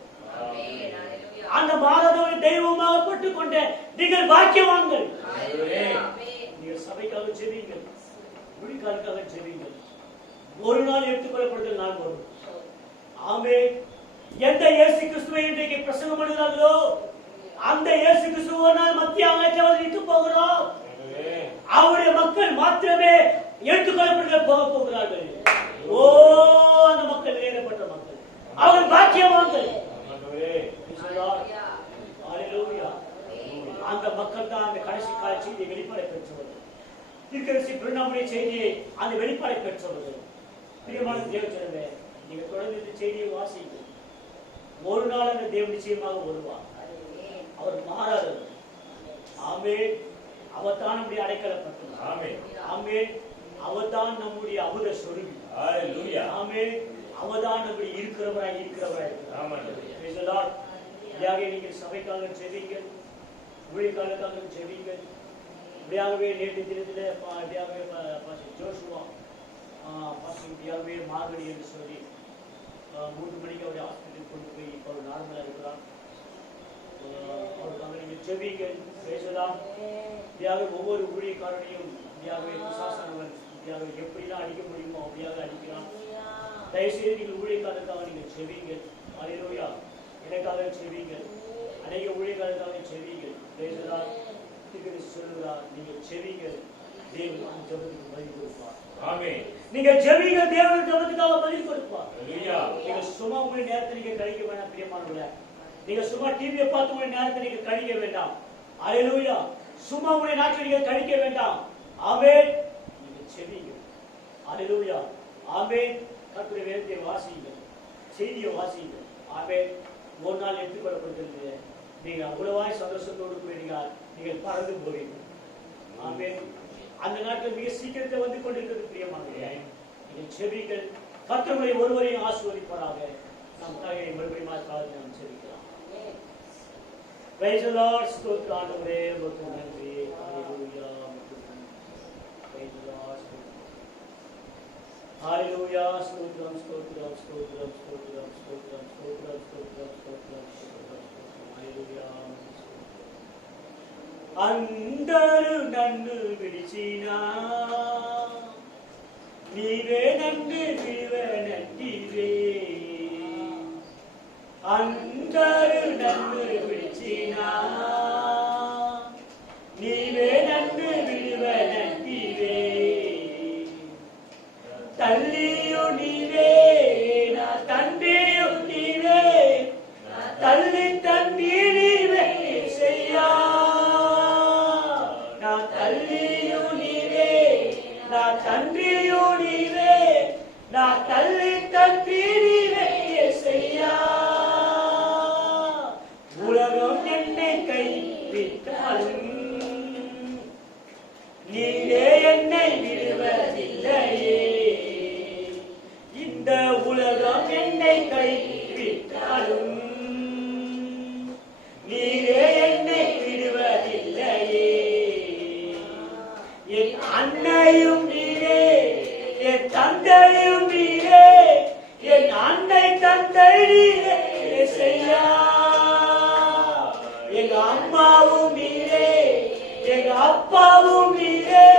அந்த மாறாதவரை தெய்வமாக பட்டுக் கொண்ட நீங்கள் பாக்கியவான்கள். நீங்கள் சபைக்காக ஜெபியுங்கள், முடிக்காலுக்காக ஜெபியுங்கள். ஒரு நாள் எடுத்துக்கொள்ளப்படுதல் நாள் வரும். ஆமென். எந்த இயேசு கிறிஸ்துவை இன்றைக்கு பிரசங்கம் பண்ணுகிறார்களோ அந்த இயேசு கிறிஸ்து ஒரு நாள் மத்திய ஆகாயத்தில் நிற்க போகிறோம். அவருடைய மக்கள் மாத்திரமே எடுத்துக்கொள்ளப்படுதல் போக போகிறார்கள். ஓ, அந்த மக்கள் வேறுபட்ட மக்கள், அவர்கள் பாக்கியவான்கள். அந்த மக்கள் தான் அந்த கடைசி கால செய்தியை வெளிப்பாடை பெற்றவர்கள். தீர்க்கதரிசி பிரணாமுடைய செய்தியை அந்த வெளிப்பாடை பெற்றவர்கள். பிரியமான தேவஜனமே, நீங்க தொடர்ந்து இந்த செய்தியை வாசிங்க. ஒரு நாள் அந்த தேவன் நிச்சயமாக வருவார். அவர் மாறாதவர். ஆமென். அவர் தான் நம்முடைய அடைக்கலப்பட்டவர். ஆமென். ஆமென். அவர் தான் நம்முடைய அமுத சொருவி. ஹalleluya. ஆமென். அவர் தான் நம்முடைய இருக்கிறவராய் இருக்கிறார். ஆமென். praise the Lord. யாரே நீங்கள் சபைக்காக ஜெபிங்கள், ஊழியக்காரர்களுக்காக ஜெபிங்கள். இப்படியாகவே நேற்று தினத்திலே இப்படியாகவே ஜோஷுவா இப்படியாகவே மார்கழி என்று சொல்லி 3 மணிக்கு அவருடைய ஹாஸ்பிட்டலுக்கு கொண்டு போய் இப்போ அவர் நார்மலாக இருக்கிறார். அவருக்காக நீங்கள் ஜெபிங்கள், பேசலாம். இப்படியாக ஒவ்வொரு ஊழியக்காரனையும் இப்படியாகவே பிசாசானவன் இப்படியாக எப்படிலாம் அடிக்க முடியுமோ அப்படியாக அடிக்கிறான். தயவுசெய்து நீங்கள் ஊழியக்காரருக்காக நீங்கள் ஜெபிங்கள். அல்லேலூயா. எனக்காக ஜெபிங்கள், அநேக ஊழியக்காரருக்காக ஜெபிங்கள். பேசலாம். சொல்லுகிறார், நீங்கள் ஜெபிங்கள், தேவன் அந்த ஜெபத்துக்கு பதில் கொடுப்பார். ஆமென். நீங்க ஜெபிங்கள், தேவன் ஜெபத்துக்காக பதில் கொடுப்பார். அல்லேலூயா. நீங்க சும்மா உங்களுடைய நேரத்தை நீங்க கழிக்க வேண்டாம் பிரியமானவர்களே. நீங்க சும்மா டிவியை பார்த்து உங்களுடைய நேரத்தை நீங்க கழிக்க வேண்டாம். அல்லேலூயா. சும்மா உங்களுடைய நாட்களை நீங்கள் கழிக்க வேண்டாம். ஆமென். நீங்கள் செவியுங்கள். அல்லேலூயா. ஆமென். கர்த்தருடைய வேதத்தை வாசியுங்கள், செய்தியை வாசியுங்கள். ஆமென். ஒரு நாள் எடுத்துக்கொள்ளப்படுகிறது. நீங்கள் அவ்வளவாய் சந்தோஷத்தோடு கூட நீங்கள் பறந்து போவீர்கள். ஆமென். அந்த நாட்கள் மிக சீக்கிரத்தை வந்து கொண்டிருக்கிறது பிரியமானவர்களே. நீங்கள் செவிகள். கர்த்தருடைய ஒருவரையும் ஆசீர்வதிப்பாராக. நம் தாயை மறுபடியும் நாம் செபிக்கலாம். Praise the Lord. ஸ்தோத்திரம் ஆண்டவரே, உமக்கு நன்றி. ஹalleluya. Praise the Lord. ஹalleluya. ஸ்தோத்திரம் ஸ்தோத்திரம் ஸ்தோத்திரம் ஸ்தோத்திரம் ஸ்தோத்திரம் ஸ்தோத்திரம் ஸ்தோத்திரம் ஸ்தோத்திரம் ஸ்தோத்திரம். ஹalleluya. అందరు నన్ను విడిచినా నీవే నన్ను విడివనంటివే. అందరు నన్ను విడిచినా నీవే నన్ను విడివనంటివే. తల్లియు నీవే, నా తండ్రియు నీవే, తల్లి తండ్రి నీవే యేసయ్యా. నా తల్లియు నీవే, నా తండ్రియు నీవే, నా తల్లి తండ్రి నీవే యేసయ్యా. உலகம் என்னை கைவிட்டாலும் நீரே என்னை விடுவதில்லையே. இந்த உலகம் என்னை கைவிட்டாலும் நீரே என்னை விடுவதில்லையே. என் அன்னையும் நீரே, என் தந்தையும் நீரே, என் அன்னை தந்தை நீரே యేసయ్యా. எங்க அம்மாவும் நீரே, எங்க அப்பாவும் நீரே,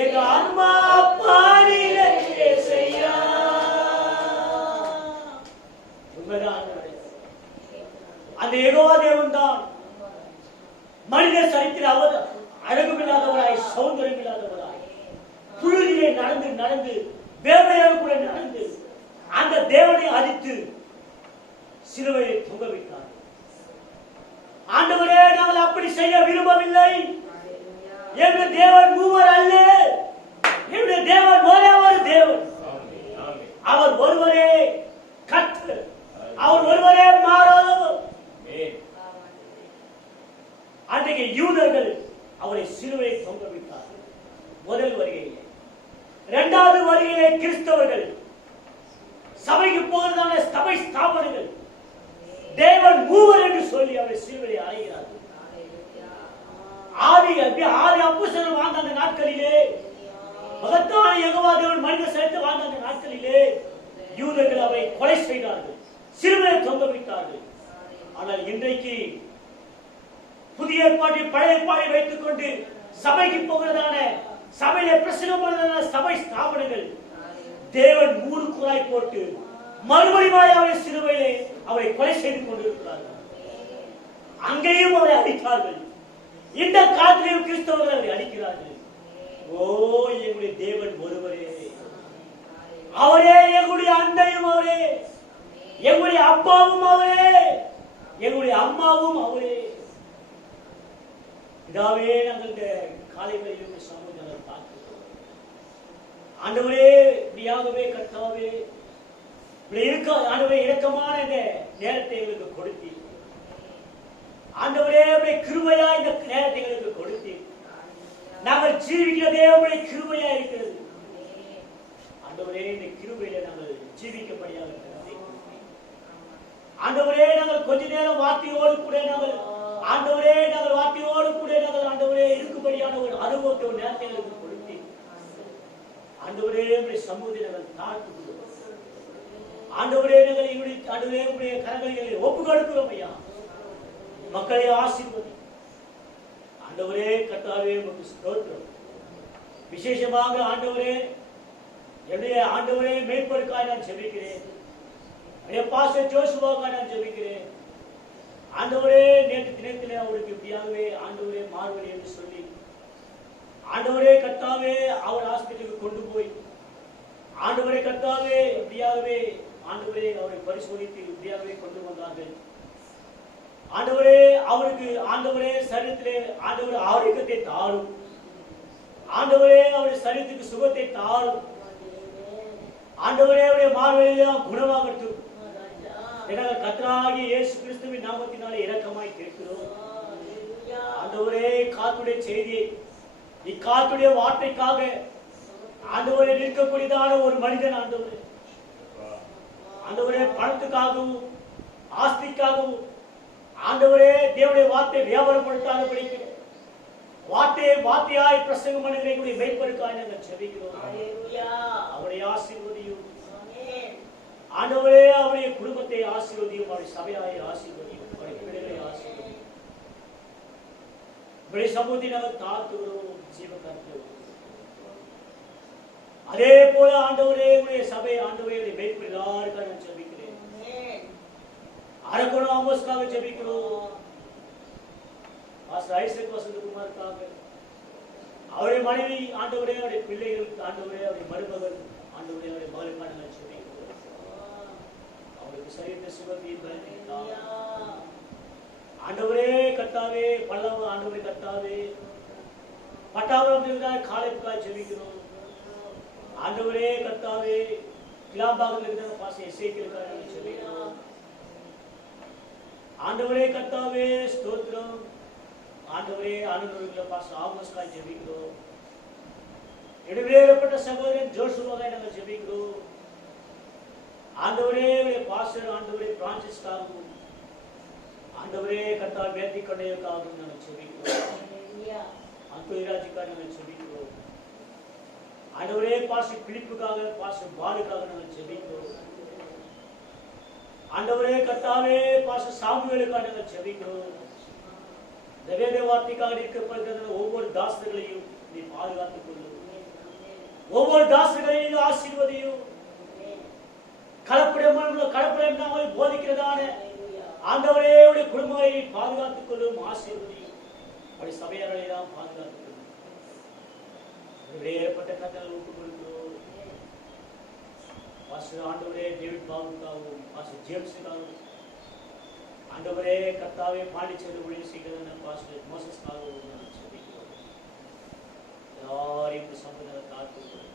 எங்க அம்மா அப்பா நீரே యేసయ్యா. உண்மைதான். அந்த யெகோவா தேவன் தான் மனித சரித்திர அவர் அழகுமில்லாதவராய், சௌந்தரியமில்லாதவராய், புழுதிலே நடந்து நடந்து வேலையாக கூட நடந்து அந்த தேவனை அழித்து சிலுவையை தொங்க வைத்தார். ஆண்டவரே, நாங்கள் அப்படி செய்ய விரும்பவில்லை. எங்கள் தேவன் மூவர் அல்ல. எங்களுடைய தேவன் ஒரே ஒரு தேவன். அவர் ஒருவரே கர்த்தர். அவர் ஒருவரே மாறாதவர். அன்றைக்கு யூதர்கள் அவரை சிலுவையை தொங்க வைத்தார்கள் முதல் வருகையிலே. இரண்டாவது வருகையிலே கிறிஸ்தவர்கள், சபைக்கு போகிறதான சபை ஸ்தாபனங்கள் தேவன் மூவர் என்று சொல்லி அவரை சிலுவையை அறைகிறார்கள். ஆதி அப்போஸ்தலர் வாழ்ந்த அந்த நாட்களிலே, மகத்தான யெகோவா தேவன் மனித சரித்திர வாழ்ந்த அந்த நாட்களிலே யூதர்கள் அவரை கொலை செய்தார்கள், சிலுவையை தொங்க வைத்தார்கள். ஆனால் இன்றைக்கு புதிய ஏற்பாட்டை பழைய ஏற்பாட்டை வைத்துக் கொண்டு சபைக்கு போகிறதான, சபையில பிரசங்கப்படுறதான சபை ஸ்தாபனங்கள் தேவன் மூடு கூறாய் போட்டு மறுபடியும் அவரை சிலுவையிலே அவரை கொலை செய்து கொண்டிருக்கிறார்கள். அங்கேயும் அவரை அடித்தார்கள். இந்த காலத்திலேயும் கிறிஸ்தவர்கள் அவரை அடிக்கிறார்கள். ஓ, எங்களுடைய தேவன் ஒருவரே. அவரே எங்களுடைய அன்னையும் அவரே, எங்களுடைய அப்பாவும் அவரே, எங்களுடைய அம்மாவும் அவரே. இதாவே நாங்கள் இந்த காலை வேளையிலும் சமூகங்கள் பார்க்கிறோம். ஆண்டவரே, இப்படியாகவே கர்த்தாவே ஆண்டவரே இரக்கமான இந்த நேரத்தை எங்களுக்கு கொடுத்தீர். ஆண்டவரே, கிருபையா இந்த நேரத்தை எங்களுக்கு கொடுத்தீர். நாங்கள் ஜீவிக்கிற தேவனுடைய கிருபையா இருக்கிறது. ஆண்டவரே, இந்த கிருபையில நாங்கள் ஜீவிக்கப்படியாக ஆண்டவரே, நாங்கள் கொஞ்ச நேரம் வார்த்தையோடு கூட நாங்கள் ஆண்டவரே ஆண்டவரே இருக்கும்படியான ஒரு அனுபவத்தை ஒரு நேரத்தை எங்களுக்கு கொடுத்தீர். ஆண்டவரே, சமூகத்தை நாங்கள் தாழ்த்துகிறோம். ஆண்டவரே, நாங்கள் எங்களுடைய ஆண்டவரே கரங்களை ஒப்பு கொடுக்கிறோம் ஐயா. மக்களை ஆசீர்வதி. ஆண்டவரே கர்த்தாவே, உமக்கு ஸ்தோத்திரம். விசேஷமாக ஆண்டவரே, என்னுடைய ஆண்டவரே மேய்ப்பருக்காய் நான் ஜெபிக்கிறேன். பாஸ்டர் ஜோசுவாக்காய் நான் ஜெபிக்கிறேன். ஆண்டவரே, நேற்று தினத்திலே அவருக்கு இப்படியாகவே ஆண்டவரே மாறுவழி என்று சொல்லி ஆண்டவரே கர்த்தாவே அவர் ஹாஸ்பிட்டலுக்கு கொண்டு போய் ஆண்டவரே கர்த்தாவே இப்படியாகவே ஆண்டவரே அவரை பரிசோதித்து இப்படியாகவே கொண்டு வந்தார்கள். ஆண்டவரே அவருக்கு ஆண்டவரே சரீரத்திலே ஆண்டவர் ஆரோக்கியத்தை தாரும். ஆண்டவரே அவருடைய சரீரத்துக்கு சுகத்தை தாரும். ஆண்டவரே அவருடைய மார்பெல்லாம் குணமாகட்டும். எங்கள் கர்த்தராகிய இயேசு கிறிஸ்துவின் நாமத்தினாலே இரக்கமாய் கேட்கிறோம். ஆண்டவரே காத்துடைய செய்தியை இக்காத்துடைய வார்த்தைக்காக ஆண்டவரே நிற்கக்கூடியதான ஒரு மனிதன் ஆண்டவரே ஆண்டவரே பணத்துக்காகவும் ஆஸ்திக்காகவும் ஆண்டவரே தேவனுடைய வார்த்தை வியாபாரப்படுத்தாதபடிக்கு வார்த்தையாய் பிரசங்கம் பண்ணுகிற மெய்ப்பருக்காய் நாங்கள் ஜெபிக்கிறோம். அவருடைய ஆசீர்வதியும் ஆண்டவரே அவருடைய குடும்பத்தை ஆசீர்வதியும், அவருடைய சபையாய் ஆசீர்வதியும், அவருடைய பிள்ளைகளை ஆசீர்வதியும். உங்களுடைய சமூகத்தை நாங்கள் தாழ்த்துகிறோம். ஜீவகார்த்தோம் அதே போல ஆண்டவரே உங்களுடைய சபை ஆண்டவரே மெய்ப்பர் எல்லாருக்காக நான் ஜெபிக்கிறேன். அரக்கோணம் ஆமோஸ்க்காக ஜெபிக்கிறோம். பாஸ்டர் ஐசக் வசந்தகுமாருக்காக, அவருடைய மனைவி ஆண்டவரே அவருடைய பிள்ளைகள் ஆண்டவரே அவருடைய மருமகள் ஆண்டவரே அவருடைய மகளுக்காக நான் ஜெபிக்கிறோம். அவருக்கு சரீரத்தை சுகத்தையும் ஆண்டவரே கர்த்தாவே பல்லவ ஆண்டவரே கர்த்தாவே பட்டாபுரம் காலைக்காக ஜெபிக்கிறோம். ஆண்டவரே கர்த்தாவே கிளாம்பாகத்தில் இருக்கிற பாஸ்டர் எசேக்கியலுக்காக ஜெபிக்கிறோம். ஆண்டவரே கர்த்தாவே ஸ்தோத்திரம். ஆண்டவரே ஆண்டவர்கள பாஸ்டர் ஆமோஸ்க்காக ஜெபிக்கிறோம். இடைவேறப்பட்ட சகோதரன் ஜோஷுவாக நாங்கள் ஜெபிக்கிறோம். ஆண்டவரே பாஸ்டர் ஆண்டவரே பிரான்சிஸ்காகவும் ஆண்டவரே கர்த்தாவே வேத்தி கொண்டையக்காகவும் நாங்கள் ஜெபிக்கிறோம். அந்தோராஜுக்காக நாங்கள் ஜெபிக்கிறோம். ஆண்டவரே பாஸ்டர் பிலிப்புக்காக பாஸ்டர் பாலுக்காக நாங்கள் ஜெபிக்கிறோம். ஆண்டவரே கர்த்தாவே பாஸ்டர் சாமுவேலுக்காக நாங்கள் ஜெபிக்கிறோம். வேத வார்த்தைக்காக இருக்கப்படுகிற ஒவ்வொரு தாசர்களையும் நீ பாதுகாத்துக் கொள்ளும். ஒவ்வொரு தாசர்களையும் ஆசீர்வதியும். கலப்படம் போதிக்கிறதான ஆண்டவரே உடைய குடும்பங்களை பாதுகாத்துக் கொள்ளும், ஆசீர்வதியும். அப்படி சபையார்களை தான் பாதுகாத்துக் கொள்ளும். ஏற்பட்ட கட்டளை ஒப்புக் கொடுக்கிறோம். பாஸ்டர் ஆண்டவரே டேவிட் பாபுக்காகவும் பாஸ்டர் ஜேம்ஸுக்காகவும் ஆண்டவரே கர்த்தாவே பாண்டிச்சேரி ஊழியர் செய்கிறதான பாஸ்டர் மோசஸ்க்காகவும் நாங்கள் ஜெபிக்கிறோம். யாரையும் சம்பந்தத்தை காத்துக்கொள்ளும்.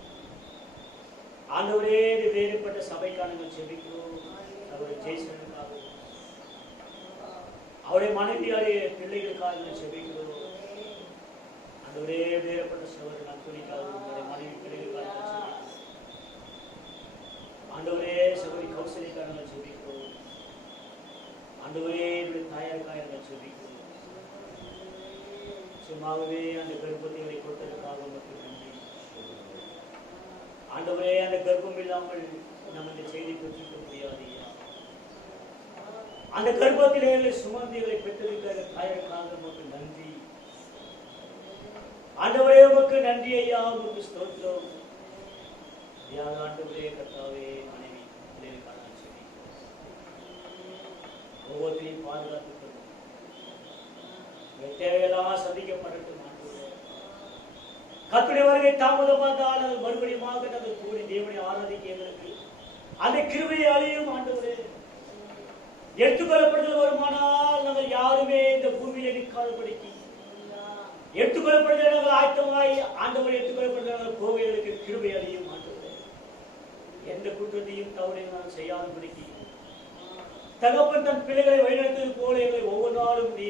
ஆண்டவரே வேறுபட்ட சபைக்காக நாங்கள் ஜெபிக்கிறோம். அவருடைய ஜெய்சனுக்காகவும் அவருடைய மனைவியாருடைய பிள்ளைகளுக்காக நாங்கள் ஜெபிக்கிறோம். ஆண்டவரே வேறுபட்ட சகோதரன் அந்தோனிக்காகவும் அவருடைய மனைவி பிள்ளைகளுக்காக ஜெபிக்கிறோம். ஆண்டவரே சகோதரி கௌசலிக்காக நாங்கள் ஜெபிக்கிறோம். ஆண்டவரே என்னுடைய தாயாருக்காக நாங்கள் ஜெபிக்கிறோம். சும்மாவே அந்த கர்ப்பத்தை கொடுத்ததற்காக மட்டும் நன்றி. ஆண்டவரே அந்த கர்ப்பம் இல்லாமல் நம்ம இந்த செய்தி பெற்றிருக்க முடியாது. அந்த கர்ப்பத்திலே சுமந்திகளை பெற்றிருக்கிற தாயாருக்காக மட்டும் நன்றி. ஆண்டவரே உமக்கு நன்றி ஐயா, உமக்கு ஸ்தோத்திரம். ஆண்டவரே கர்த்தாவே மனைவி பிள்ளைகளுக்காக ஒவ்வொருத்தையும் பாதுகாத்துக் கொள்ளும். தேவையெல்லாம் சந்திக்கப்படட்டும். கர்த்தருடைய வருகை தாமதமானால் அது மறுபடியும் நாங்கள் கூடி தேவனை ஆராதிக்க எங்களுக்கு அந்த கிருபை அழியும். ஆண்டவரே எடுத்துக்கொள்ளப்படுதல் வருமானால் நாங்கள் யாருமே இந்த பூமியில நிற்காதபடிக்கு எடுத்துக்கொள்ளப்படுதல் நாங்கள் ஆயத்தமாய் ஆண்டவரை எடுத்துக்கொள்ளப்படுதல் நாங்கள் போகைகளுக்கு கிருபை அழியும். ஆண்டவரே எந்த குற்றத்தையும் தவறையும் நாங்கள் செய்யாதபடிக்கு தகப்பன் தன் பிள்ளைகளை வழிநடத்துவது போல எங்களை ஒவ்வொரு நாளும் நீ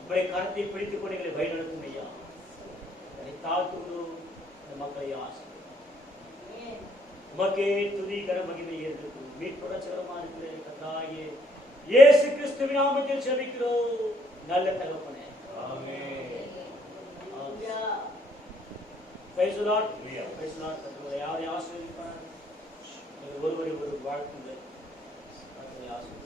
உங்களுடைய கரத்தை பிடித்துக் கொண்டு எங்களை வழிநடத்தும் ஐயா. அதை தாழ்த்துள்ளோம். இந்த மக்களை ஆசை உமக்கே துதி கர மகிமை ஏற்கும். மீட்புரட்சகரமா இருக்கிற கர்த்தராகிய இயேசு கிறிஸ்துவின் நாமத்தில் ஜெபிக்கிறோம் நல்ல தகப்பனே. ஆமென். Praise the Lord. Praise the Lord. யாரை ஆசீர்வதிப்பார்? ஒருவரை ஒரு வாழ்த்துங்கள். ஆசீர்வதிப்பார்.